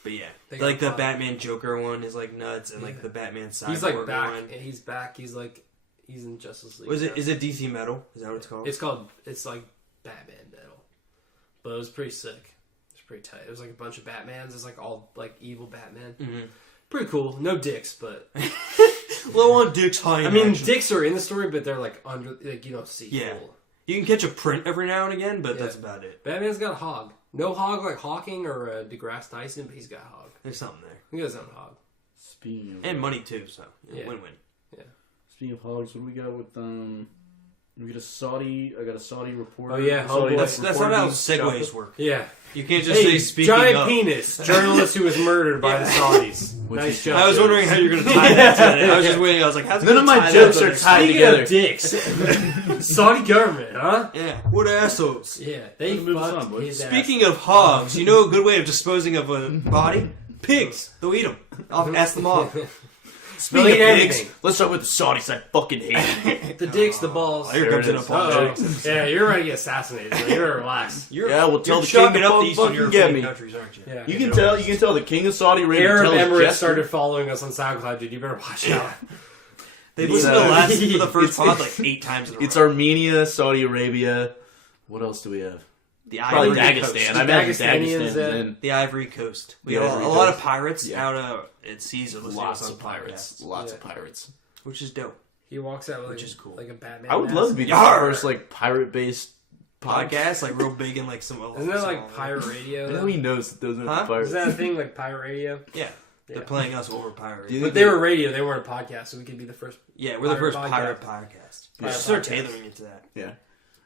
but yeah, They like got the fun. Batman Joker one is like nuts, and like Yeah. the Batman Cyborg He's like back. one. He's back. He's like He's in Justice League. Was it? now. Is it DC Metal? Is that what it's called? It's like Batman Metal, but it was pretty sick. It's pretty tight. It was like a bunch of Batmans. It's like all like evil Batman. Mm-hmm. Pretty cool. No dicks, but Low on dicks, high in I mean, action. dicks are in the story, but they're like under. Like you don't see. Yeah. Full. You can catch a print every now and again, but Yeah. that's about it. Batman's got a hog. No hog like Hawking or DeGrasse Tyson, but he's got a hog. There's something there. He got his own hog. Speaking of And money too, so Yeah. win-win. Speaking of hogs, what do we got with we got a Saudi. I got a Saudi reporter. Oh, yeah, Saudi homeboy. That's not reporter how being segues shot. work. Yeah. You can't just Hey, say speaking giant of. penis journalist who was murdered by the Saudis. Which Nice is- job. I was wondering how you're going to tie that together. I was just waiting. I was like, how's it None of gonna my tie jokes that are together? tied Speaking together. of dicks, Saudi government, huh? Yeah, what assholes. Yeah, they Move us fucked on, boys. his ass. Speaking of hogs, you know a good way of disposing of a body? Pigs. They'll eat them. I'll ask them off. Speaking They'll of eat pigs, anything. let's start with the Saudis. I fucking hate them. The dicks, the balls. Here There comes it an is. apology. Yeah, you're ready to get assassinated. So you better relax. You're, Yeah, we'll tell you're the king chalking to up the Eastern fucking get European me. countries, aren't you? Yeah. You can tell the king of Saudi Arabia. Arab tells Emirates Jester- started following us on SoundCloud, dude. You better watch out. They've It's, listened to uh, the first it's- pod like 8 times in a row. It's Armenia, Saudi Arabia. What else do we have? the Probably Ivory Dagestan. Coast. I imagine Dagestanians, Dagestan. And The Ivory Coast. We The got Ivory a lot of Coast. pirates Yeah. out at seas are listening to us lots on of pirates. Lots of Yeah. pirates. which is dope. He walks out with Which like, is cool. like a Batman. I would mask. love to be the Yarr! first like pirate-based Podcast, like real big in like some. Isn't that like pirate radio? I know he knows that those are Huh? pirates. Is that a thing like pirate radio? Yeah, they're Yeah. playing us over pirate. Do you But think they were radio. They weren't a podcast, so we could be the first. Yeah, we're the Pirate first pirate podcast. Pirate Just start podcast. tailoring it to that. Yeah.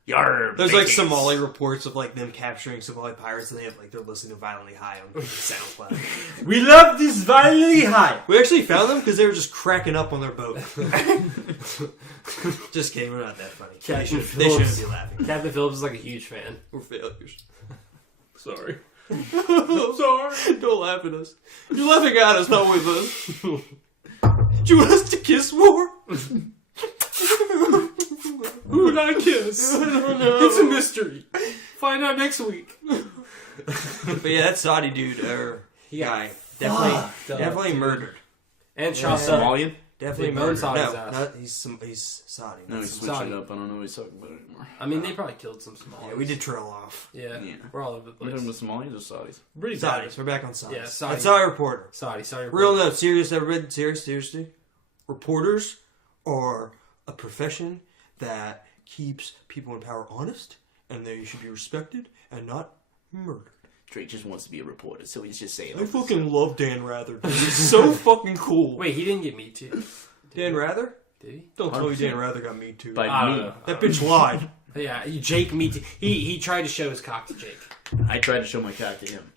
Yarr, There's like bitches. Somali reports of like them capturing Somali pirates, and they have like they're listening to Violently High on SoundCloud. We love this violently high. We actually found them because they were just cracking up on their boat. Just kidding, we're not that funny. They, Captain they shouldn't Phillips. be laughing. Captain Phillips is like a huge fan. We're failures. Sorry. Sorry. Don't laugh at us. You're laughing at us, not with us. Do you want us to kiss more? Who would I kiss? I don't know. It's a mystery. Find out next week. But yeah, that Saudi dude or He got guy definitely fucked up, murdered. And Yeah, shot up. Somalian? Definitely They burned murdered. Saudi's No, ass. not, he's Saudi. No, not he's Somali. switching Saudi. it up. I don't know what he's talking about anymore. I mean, they probably killed some Somalis. Yeah, we did trail off. Yeah, Yeah. we're all over the We're place. talking about Somalians or Saudis? Pretty bad. Saudis. We're back on Saudis. Yeah, Saudi. That's our reporter. Sorry. Real note, serious, everybody, seriously. Reporters are a profession that keeps people in power honest, and they should be respected and not murdered. Drake just wants to be a reporter, so he's just saying. I fucking love Dan Rather. Dude. He's so fucking cool. Wait, he didn't get Me Too. Dan Rather? Did he? Don't tell me 100%. Dan Rather got me too. By I don't me. know. That bitch lied. Yeah, Jake Me Too. He tried to show his cock to Jake. I tried to show my cock to him.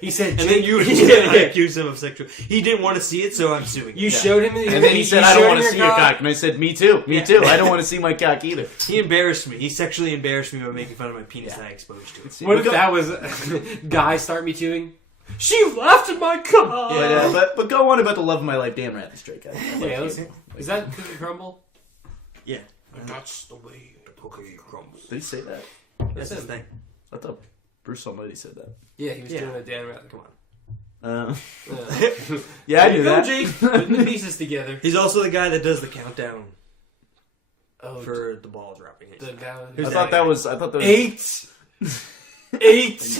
He said, And then Jake, you yeah. accused him of sexual. He didn't want to see it, so I'm suing. You showed him, And then he said, "I don't want to see your cock." cock." And I said, "Me too. Me too. I don't want to see my cock either." He embarrassed me. He sexually embarrassed me by making fun of my penis that I exposed to it. What if that was guys start Me Tooing? She laughed at my cock. But go on about the love of my life, Dan Rather, straight guy. Yeah, is that Cookie Crumble? Yeah. That's the way the cookie crumbles. Did he say that? That's his thing. I thought Bruce Almighty said that. Yeah, he was Yeah. doing a Dan Rather. Come on. Yeah, I There you knew go, that. Jake. Putting the pieces together. He's also the guy that does the countdown Oh, for the ball dropping. the guy. I thought that was. 8.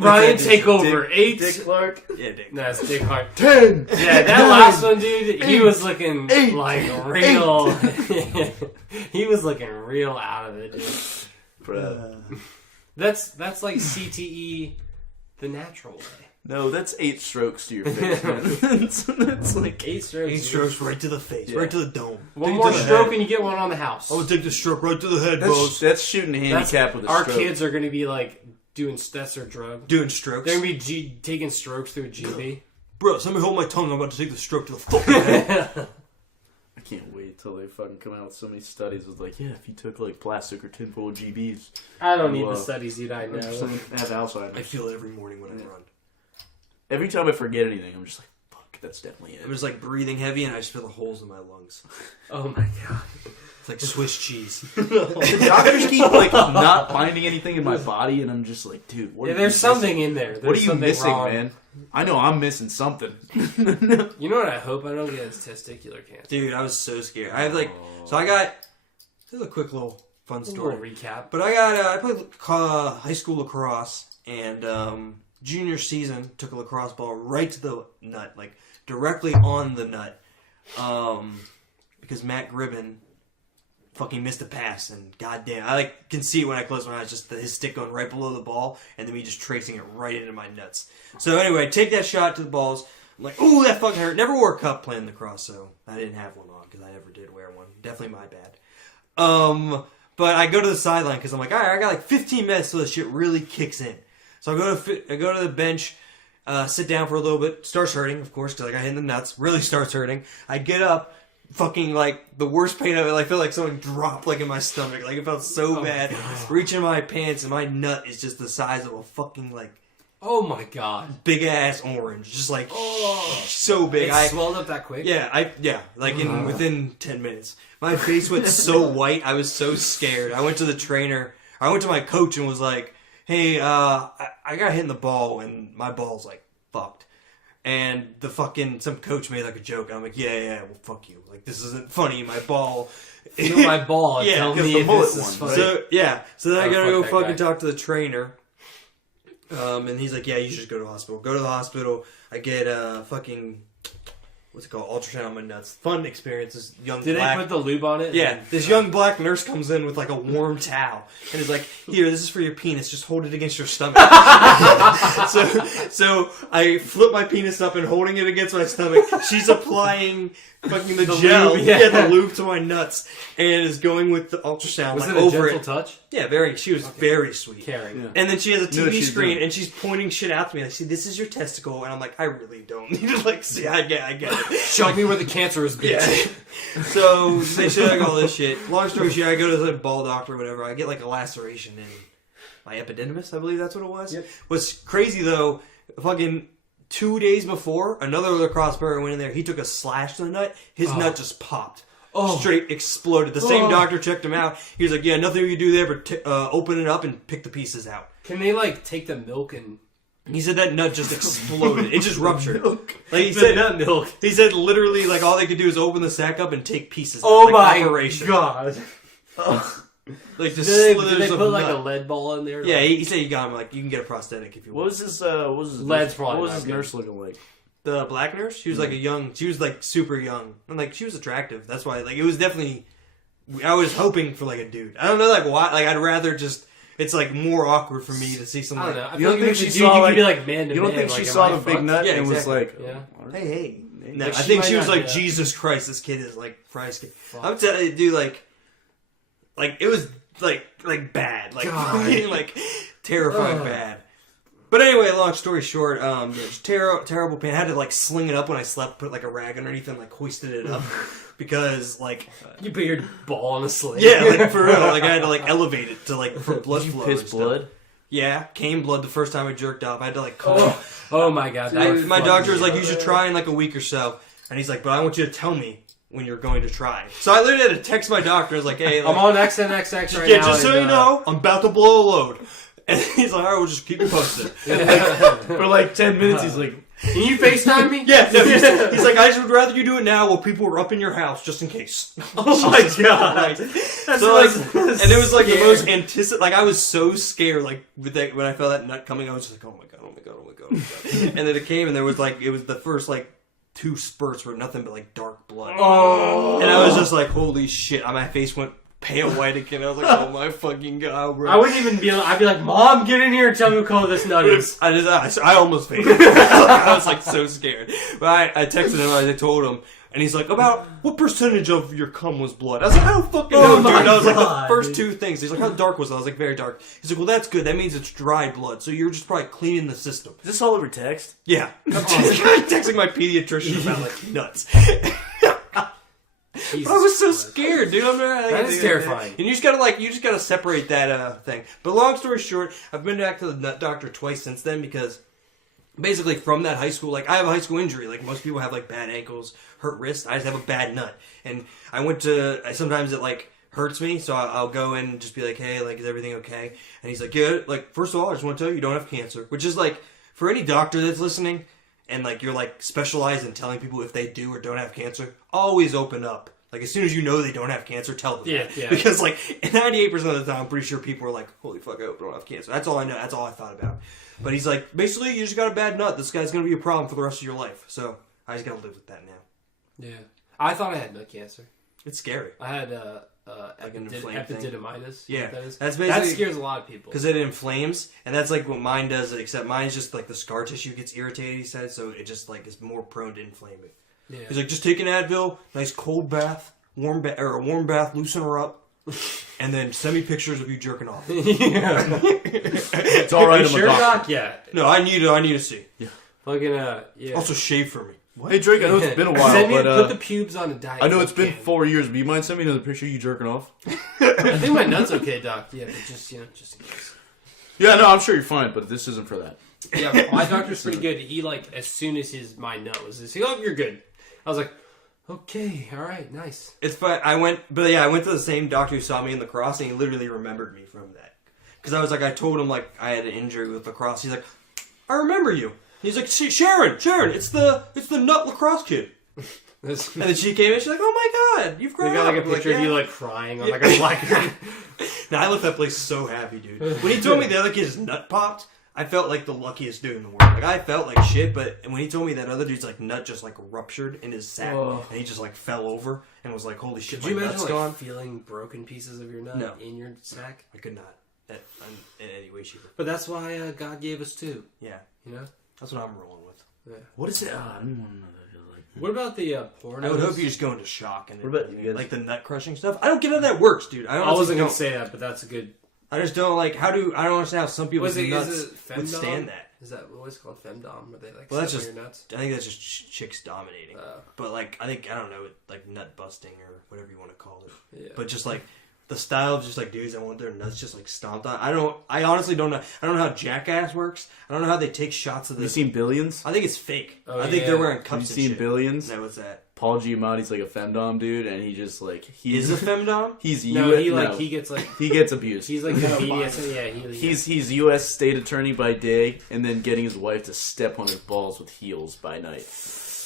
Ryan, take over. 8. Dick Clark. Yeah, Dick. No, it's Dick Hart. 10. Yeah, that last one, dude, he was looking like real. He was looking real out of it, dude. Bruh. That's like CTE the natural way. No, that's 8 strokes to your face, man. that's like 8 strokes. 8 dude. strokes right to the face, Yeah. right to the dome. One Take more to the stroke head. and you get one on the house. I would take the stroke right to the head, bros. that's shooting a handicap with a Our stroke. kids are going to be like doing, that's their drug. Doing strokes. They're going to be taking strokes through a GB. Bro, somebody hold my tongue. I'm about to take the stroke to the fucking head. I can't wait till they fucking come out with so many studies with like, yeah, if you took like plastic or tinfoil GBs, I don't need Whoa. the studies, dude. I know. someone have Alzheimer's. I feel it every morning when I run. Every time I forget anything, I'm just like, fuck, that's definitely it. I'm just like breathing heavy and I just feel the holes in my lungs. Oh my god. It's like Swiss cheese. The doctors keep like not finding anything in my body, and I'm just like, dude, what? Yeah, are there's you something missing? in there. There's What are you something missing, wrong. man? I know I'm missing something. You know what I hope I don't get is testicular cancer. Dude, I was so scared. I have like, so I got. This is a quick little fun A story. little recap. But I played high school lacrosse, and junior season took a lacrosse ball right to the nut, like directly on the nut, because Matt Gribben fucking missed a pass, and goddamn, I like can see it when I close my eyes, just his stick going right below the ball, and then me just tracing it right into my nuts. So anyway, take that shot to the balls. I'm like, ooh, that fucking hurt. Never wore a cup playing lacrosse, so I didn't have one on because I never did wear one. Definitely my bad. But I go to the sideline because I'm like, all right, I got like 15 minutes till this shit really kicks in. So I go to the bench, sit down for a little bit. Starts hurting, of course, because I got hit in the nuts. Really starts hurting. I get up, fucking like the worst pain of it. I feel like something dropped like in my stomach. Like it felt so bad. God. Reach in my pants, and my nut is just the size of a fucking like Oh my god. big ass orange, just like so big. It swelled up that quick? Like within 10 minutes. My face went so white, I was so scared. I went to the trainer, I went to my coach and was like, hey, I got hit in the ball and my ball's like fucked. And some coach made like a joke. I'm like, yeah, well fuck you. Like this isn't funny, my ball. Feel my ball and Yeah, tell 'cause me the if bullet this is one, funny. right? So then I Oh, gotta fuck go that fucking guy. talk to the trainer. And he's like, yeah, you should just go to the hospital. Go to the hospital. I get fucking, what's it called? Ultrasound on my nuts. Fun experience. This young Did black. they put the lube on it? Yeah, this young black nurse comes in with like a warm towel and is like, "Here, this is for your penis. Just hold it against your stomach." so I flip my penis up and holding it against my stomach. She's applying fucking the gel, lube, yeah. the lube to my nuts, and is going with the ultrasound Was like it a over gentle it. touch? Yeah, very. She was very sweet. Caring. Yeah. And then she has a Knew what TV she was screen, doing. and she's pointing shit out to me like, "See, this is your testicle," and I'm like, "I really don't need to like see. I get it." Show me where the cancer is, bitch. So they show all this shit. Long story short, I go to the ball doctor or whatever. I get like a laceration in my epididymis, I believe that's what it was. Yep. What's crazy though, fucking 2 days before, another lacrosse player went in there. He took a slash to the nut. His nut just popped. Straight exploded. The same doctor checked him out. He was like, "Yeah, nothing you can do there but open it up and pick the pieces out." Can they like take the milk and He said that nut just exploded. It just ruptured. Milk. Like he the said, nut milk? he said literally like all they could do is open the sack up and take pieces. out, Oh like my operation. god! Like the Did slithers they of put like a nut. lead ball in there? Yeah, he said you got him. Like you can get a prosthetic if you What want. was his? What was his? Lead's nurse, probably what was not his good. nurse looking like? The black nurse? She was like a young. She was like super young, and like she was attractive. That's why like it was definitely. I was hoping for like a dude. I don't know like why. Like I'd rather just. It's like more awkward for me to see I someone. don't know. I You feel don't like think if she it's a dude, saw, you like- could be like man to You don't man. think like, she am saw I the big fucked? nut Yeah, and was exactly. like, Yeah. hey. No, Like, I she think might she was not like, do that. Jesus Christ, this kid is like Christ. I'm telling you, dude, like it was like bad, like God. like terrifying bad. But anyway, long story short, just terrible pain. I had to like sling it up when I slept, put like a rag underneath and like hoisted it up because like You put your ball on a sling. yeah, like for real, like I had to like elevate it to like for blood Did you flow. piss and stuff. blood? Yeah, came blood the first time I jerked off. I had to like call. Oh my god. That would My fuck doctor was me like, up. you should try in like a week or so. And he's like, but I want you to tell me when you're going to try. So I literally had to text my doctor. I was like, hey, like, I'm on XNXX right yeah, now. just so and, you know, I'm about to blow a load. And he's like, all right, we'll just keep you posted. For like 10 minutes, he's like, Can you FaceTime me? Yeah, no, he's like, I just would rather you do it now while people are up in your house, just in case. Oh my god. So like, and it was like the most like I was so scared, like with that, when I felt that nut coming, I was just like, oh my god, oh my god, oh my god, oh my god. And then it came, and there was like, it was the first like 2 spurts were nothing but like dark blood. Oh. And I was just like, holy shit! My face went pale white again. I was like, oh my fucking god, bro. I wouldn't even be. I'd be like, Mom, get in here and tell me what color this nut is. I almost fainted. I was like so scared. But I texted him. I told him, and he's like, about what percentage of your cum was blood? I was like, I don't fucking know, dude. my I was like, the God, first dude. 2 things. He's like, how dark was it? I was like, very dark. He's like, well, that's good. That means it's dry blood. So you're just probably cleaning the system. is this all over text? Yeah. I'm texting my pediatrician about like nuts. Jesus But I was so Christ. scared, dude. I'm not, That is terrifying. And you just gotta separate that thing. But long story short, I've been back to the nut doctor twice since then because basically from that high school, like I have a high school injury. Like most people have like bad ankles, hurt wrists. I just have a bad nut. And I went to sometimes it like hurts me, so I'll go in and just be like, hey, like, is everything okay? And he's like, yeah, like, first of all, I just want to tell you don't have cancer. Which is like, for any doctor that's listening, and like, you're like specialized in telling people if they do or don't have cancer, always open up. Like, as soon as you know they don't have cancer, tell them that. Yeah. Because, like, 98% of the time, I'm pretty sure people are like, holy fuck, I hope I don't have cancer. That's all I know. That's all I thought about. But he's like, basically, you just got a bad nut. This guy's going to be a problem for the rest of your life. So, I just got to live with that now. Yeah. I thought I had nut cancer. It's scary. I had Like an inflamed thing? epididymitis. Yeah. What that is. That's basically... That scares a lot of people. Because it inflames, and that's like what mine does, except mine's just like the scar tissue gets irritated, he said, so it just like is more prone to inflaming. Yeah. He's like, just take an Advil, nice cold bath, a warm bath, loosen her up, and then send me pictures of you jerking off. It's all right. Are you I'm a sure, doctor. Doc? Yeah. No, I need to see. Fucking yeah. Also, shave for me. Hey Drake, I know it's been a while, Send me, but put the pubes on a diet. I know it's been Coke 4 years. But you mind sending me another picture of you jerking off? can. I think my nut's okay, Doc. Yeah, but just just in case. Yeah, no, I'm sure you're fine, but this isn't for that. Yeah, but my doctor's pretty good. He like as soon as my nut was this, oh, you're good. I was like, okay, all right, nice. It's fine. I went to the same doctor who saw me in lacrosse, and he literally remembered me from that. Because I told him like I had an injury with lacrosse. He's like, I remember you. He's like, Sharon, it's the nut lacrosse kid. And then she came in, she's like, oh my god, you've grown They got like up. a picture of you like crying on like a black. Now I left that place so happy, dude. When he told me the other kid's nut popped, I felt like the luckiest dude in the world. Like I felt like shit, but when he told me that other dude's like nut just like ruptured in his sack, and he just like fell over and was like, holy shit, Could you my imagine nut's like gone? feeling broken pieces of your nut in your sack? I could not. In any way, shape, or But that's why God gave us two. yeah, You know. that's what I'm rolling with. Yeah. What is it? I don't want to know that. What about the porn? I would hope you just go into shock and What about you guys? like the nut crushing stuff. I don't get how that works, dude. I wasn't gonna say that, but that's a good. I just don't like I don't understand how some people's Was it, nuts is it femdom? withstand that. Is that what's called femdom? Where they like Well, that's step on just- your nuts? I think that's just chicks dominating. Oh. But like I don't know, like nut busting or whatever you want to call it. Yeah. But just like the style of just like dudes that want their nuts just like stomped on. I honestly don't know. I don't know how Jackass works. I don't know how they take shots of Have you this. seen Billions? I think it's fake. Oh, I think yeah. they're wearing Have you cups and seen shit. Billions? No, what's that? Paul Giamatti's like a femdom dude, and he just like He's a femdom? He's No, US, he gets like he gets abused. he's like the BDSM. Yeah, He's U.S. state attorney by day, and then getting his wife to step on his balls with heels by night,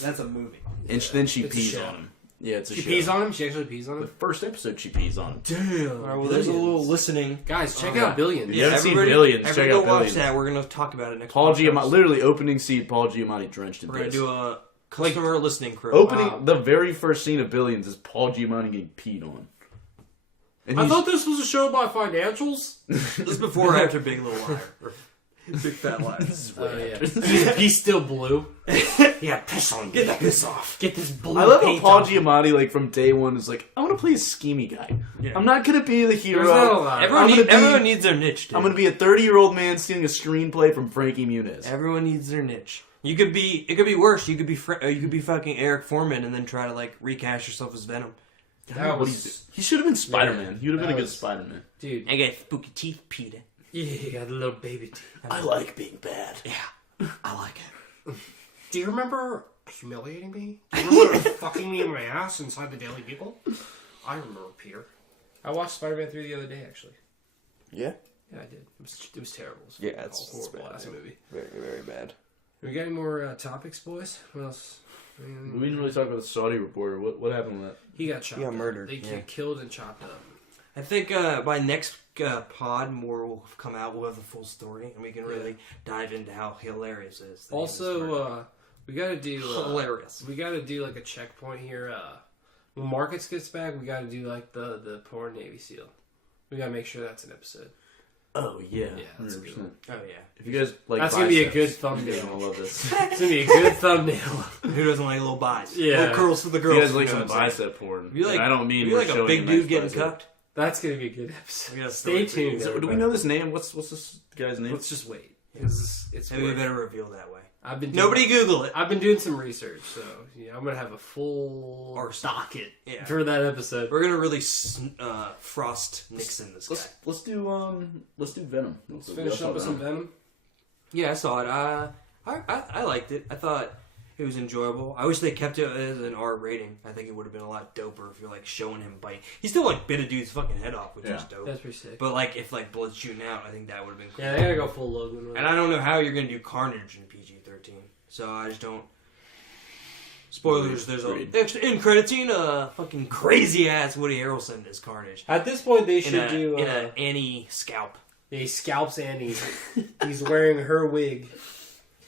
That's a movie. and then she It's a pees show. on him. Yeah, it's a She show. pees on him. She actually pees on The him. first episode, she pees on him. Damn. All right, well, there's a little listening. Guys, check Oh, out Billions. If you haven't seen Everybody- Billions, check everybody out go watch Billions. that. We're gonna talk about it next. Paul podcast. Giamatti, literally opening scene. Paul Giamatti drenched in We're gonna piss. do a customer listening crew. Opening Wow. the very first scene of Billions is Paul Giamatti getting peed on. And I he's- thought this was a show about financials. This is before or after Big Little Liar. Big Fat Liar. Oh yeah, he's still blue. Yeah, piss on. Get that piss off. Get this blue. I love how paint Paul off. Giamatti, like from day one, is like, I want to play a schemy guy. Yeah. I'm not gonna be the hero. There's not a lot. Everyone needs their niche. Dude. I'm gonna be a 30-year-old man stealing a screenplay from Frankie Muniz. Everyone needs their niche. You could be. It could be worse. You could be. You could be fucking Eric Foreman and then try to like recast yourself as Venom. That What was, he should have been Spider-Man. He would have that been a good was- Spider-Man. dude. I got spooky teeth, Peter. Yeah, you got a little baby teeth. I like being bad. Yeah, I like it. Do you remember humiliating me? Do you remember fucking me in my ass inside the Daily People? I remember, Peter. I watched Spider-Man 3 the other day, actually. Yeah. Yeah, I did. It was terrible. It was Yeah, it's horrible bad, ass yeah. movie. Very, very bad. We got any more topics, boys? What else? We didn't really talk about the Saudi reporter. What happened with that? He got chopped. He got up. murdered, They yeah. killed and chopped up. I think by next pod, more will come out. We'll have the full story, and we can really dive into how hilarious it is. that he was murdered. Also, we got to do hilarious. We got to do like a checkpoint here. When Marcus gets back, we got to do like the poor Navy SEAL. We got to make sure that's an episode. Oh yeah, Yeah, that's a good 100%. one. Oh yeah. If you guys like, That's gonna be a biceps, good thumbnail. you're gonna love this. It's gonna be a good thumbnail. Who doesn't like little buys? Yeah. Little curls for the If girls. you guys like you know some what I'm saying? bicep porn, You like? and I don't mean you we're like a showing big a dude nice getting bicep. cucked? That's gonna be a good episode. We got a Stay story for you. tuned. So, do we know this name? What's this guy's name? Let's just wait. It's Maybe we worth it. better reveal that way. I've been doing, Nobody Google it. I've been doing some research, so yeah, I'm gonna have a full Arsenal. docket Yeah. for that episode. We're gonna really Frost Nixon this guy. Let's do Venom. Let's finish up with some Venom. Yeah, I saw it. I liked it. I thought It was enjoyable. I wish they kept it as an R rating. I think it would have been a lot doper if you're like showing him biting. He still like bit a dude's fucking head off, which was dope. That's pretty sick. But like if like blood's shooting out, I think that would have been cool. Yeah, they gotta go full Logan with And I don't know how you're gonna do Carnage in PG-13. So I just don't. Spoilers. There's a extra in credit scene. Fucking crazy ass Woody Harrelson as Carnage. At this point, they should do in a Annie scalp. He scalps Annie. He's wearing her wig.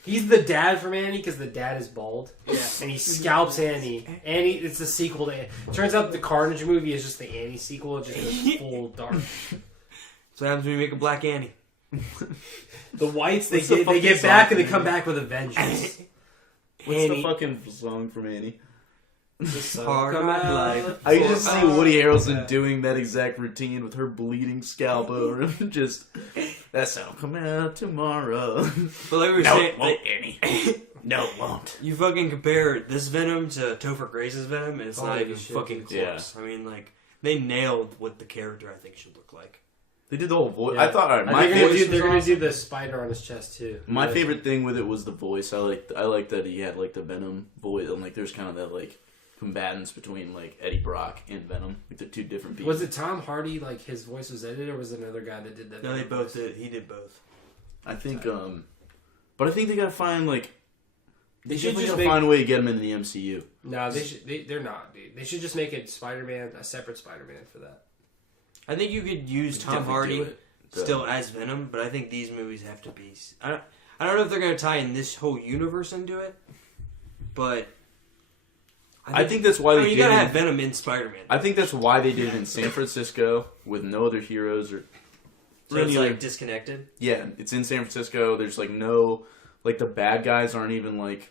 He's the dad from Annie because the dad is bald. Yeah. And he scalps Annie. Annie, it's a sequel to. Turns out the Carnage movie is just the Annie sequel. It just goes full dark. So what happens when you make a black Annie? The whites What's the they get fucking back song and they from come Annie? back with a vengeance. What's the fucking song from Annie? Hard life. I can just see Woody Harrelson doing that exact routine with her bleeding scalp over him. Just, that sound come out tomorrow. But like we were No, saying, it won't, Annie. No, it won't. you fucking compare this Venom to Topher Grace's Venom, and it's not Holy even shit, fucking dude. close. I mean, like, they nailed what the character, I think, should look like. They did the whole voice. Yeah. I thought, alright, They're gonna do the spider on his chest too. My favorite thing with it was the voice. I liked that he had like the Venom voice, and like there's kind of that like combatants between like Eddie Brock and Venom, like the two different people. Was it Tom Hardy? Like his voice was edited, or was it another guy that did that? No, they both did. He did both. I think, but I think they gotta find like They should should just gotta find a way to get him into the MCU. No, they should. They're not, dude. They should just make a Spider-Man, a separate Spider-Man for that. I think you could use Tom Definitely Hardy do it. still as Venom, but I think these movies have to be. I don't know if they're going to tie in this whole universe into it, but I think that's why they you did gotta it. have Venom in Spider-Man. I think that's why they did it in San Francisco with no other heroes or So really it's like like disconnected. yeah, it's in San Francisco. There's like no like the bad guys aren't even like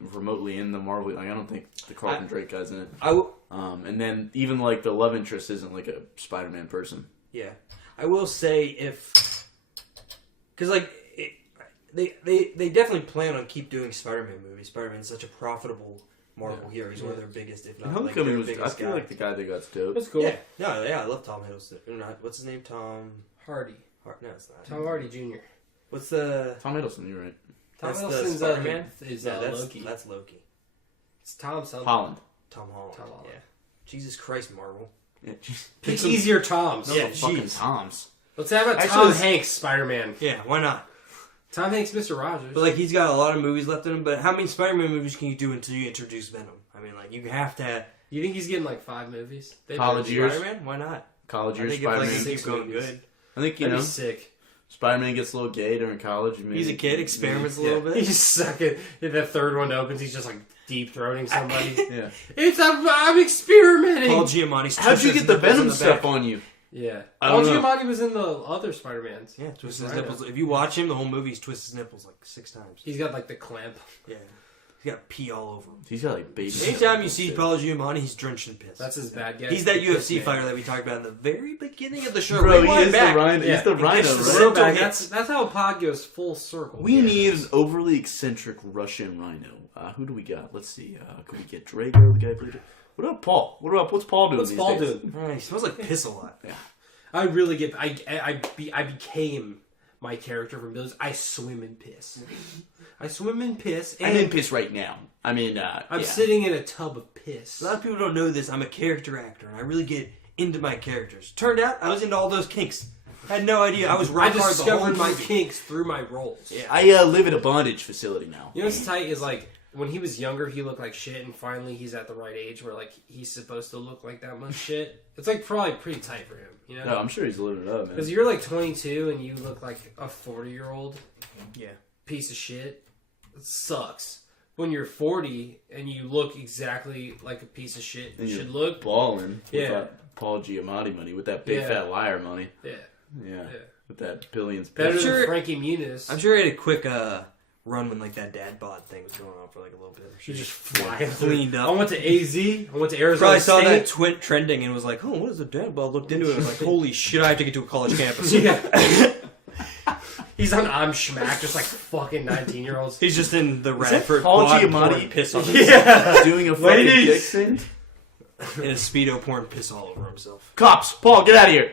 remotely in the Marvel. Like I don't think the Carlton Drake guy's in it. And then even like the love interest isn't like a Spider-Man person. Yeah, I will say because like they definitely plan on keep doing Spider-Man movies. Spider-Man's such a profitable Marvel hero. He's one of their biggest, if not like Homecoming their was. I biggest feel guy. like the guy that got dope. That's cool. Yeah, no, yeah, I love Tom Hiddleston. Not what's his name? Tom Hardy. No, it's not. Tom Hardy Jr. What's the Tom Hiddleston, you're right. Tom that's the Hiddleston's Spider-Man? is No, that's Loki. That's Loki. It's Tom something. Holland. Tom Holland. Tom Holland. Yeah. Jesus Christ, Marvel. Yeah, just Pick easier Toms. Yeah, fucking jeez. Toms. Let's have a Actually, Tom this- Hanks Spider-Man. Yeah, why not? Tom Hanks, Mr. Rogers. But like he's got a lot of movies left in him. But how many Spider-Man movies can you do until you introduce Venom? I mean, like you have to. You think he's getting like 5 movies? They've College been- years. Spider-Man? Why not? College I years think if like Spider-Man. they keep 6 going movies. good. I think you That'd know be sick. Spider-Man gets a little gay during college. Maybe, He's a kid, experiments a yeah. little bit. He's sucking. If the third one opens, he's just like deep throating somebody. Yeah. I'm experimenting. Paul Giamatti. How'd you get the Venom stuff on you? Yeah. I Paul don't know. Giamatti was in the other Spider-Mans. Yeah, twist his Right. nipples. If you watch him, the whole movie, he's twist his nipples like 6 times. He's got like the clamp. Yeah, he's got pee all over him. He's got like baby. Anytime you see Paul Giamatti, he's drenched in piss. That's his bad guy. He's that Piss UFC man. fighter that we talked about in the very beginning of the show. Bro, he Rewind is back. the rhino. Yeah. He's the He rhino, gets the right? Simple Back. hits. That's how a pod goes full circle. We need an overly eccentric Russian rhino. Who do we got? Let's see. Can we get Drago, the guy who played it? What about Paul? What's Paul doing What's these Paul days? doing? Right, he smells like piss a lot. Yeah. I really get. I became my character from Billions. I swim in piss. I swim in piss. And I'm in piss right now. I mean, I'm yeah. sitting in a tub of piss. A lot of people don't know this. I'm a character actor, and I really get into my characters. Turned out, I was into all those kinks. I had no idea. I was I rock hard the whole discovered my movie. kinks through my roles. Yeah. I live at a bondage facility now. You know what's tight is like when he was younger, he looked like shit, and finally he's at the right age where like he's supposed to look like that much shit. It's like probably pretty tight for him, you know? No, I'm sure he's living it up, man. Because you're like 22 and you look like a 40-year-old Yeah. piece of shit. It sucks. When you're 40 and you look exactly like a piece of shit And you you're should look. balling with Yeah. that Paul Giamatti money, with that big Yeah. fat liar money. Yeah. Yeah. Yeah. With that billions. Better I'm sure- than Frankie Muniz. I'm sure he had a quick run when like that dad bod thing was going on for like a little bit. She just flying cleaned up. I went to AZ. I went to Arizona Probably saw State. that twit trending and was like, "Oh, what is the dad bod?" Looked into it and was like, "Holy shit! I have to get to a college campus." Yeah. He's on I'm Schmack, just like fucking 19-year-olds. He's just in the that Radford Paul quad Giamatti? pouring piss on Yeah. Doing a fucking Ladies. dick thing. in a Speedo pouring piss all over himself. Cops! Paul, get out of here!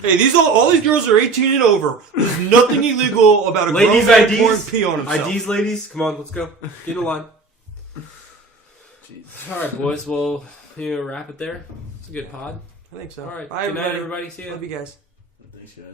Hey, all these girls are 18 and over. There's nothing illegal about a Ladies' grown man IDs? pouring pee on himself. IDs, ladies, come on, let's go. Get in line. Jeez. All right, boys. We'll wrap it there. It's a good pod. I think so. All right. Bye, Good night, everybody. See ya. Love you guys. Thanks, guys.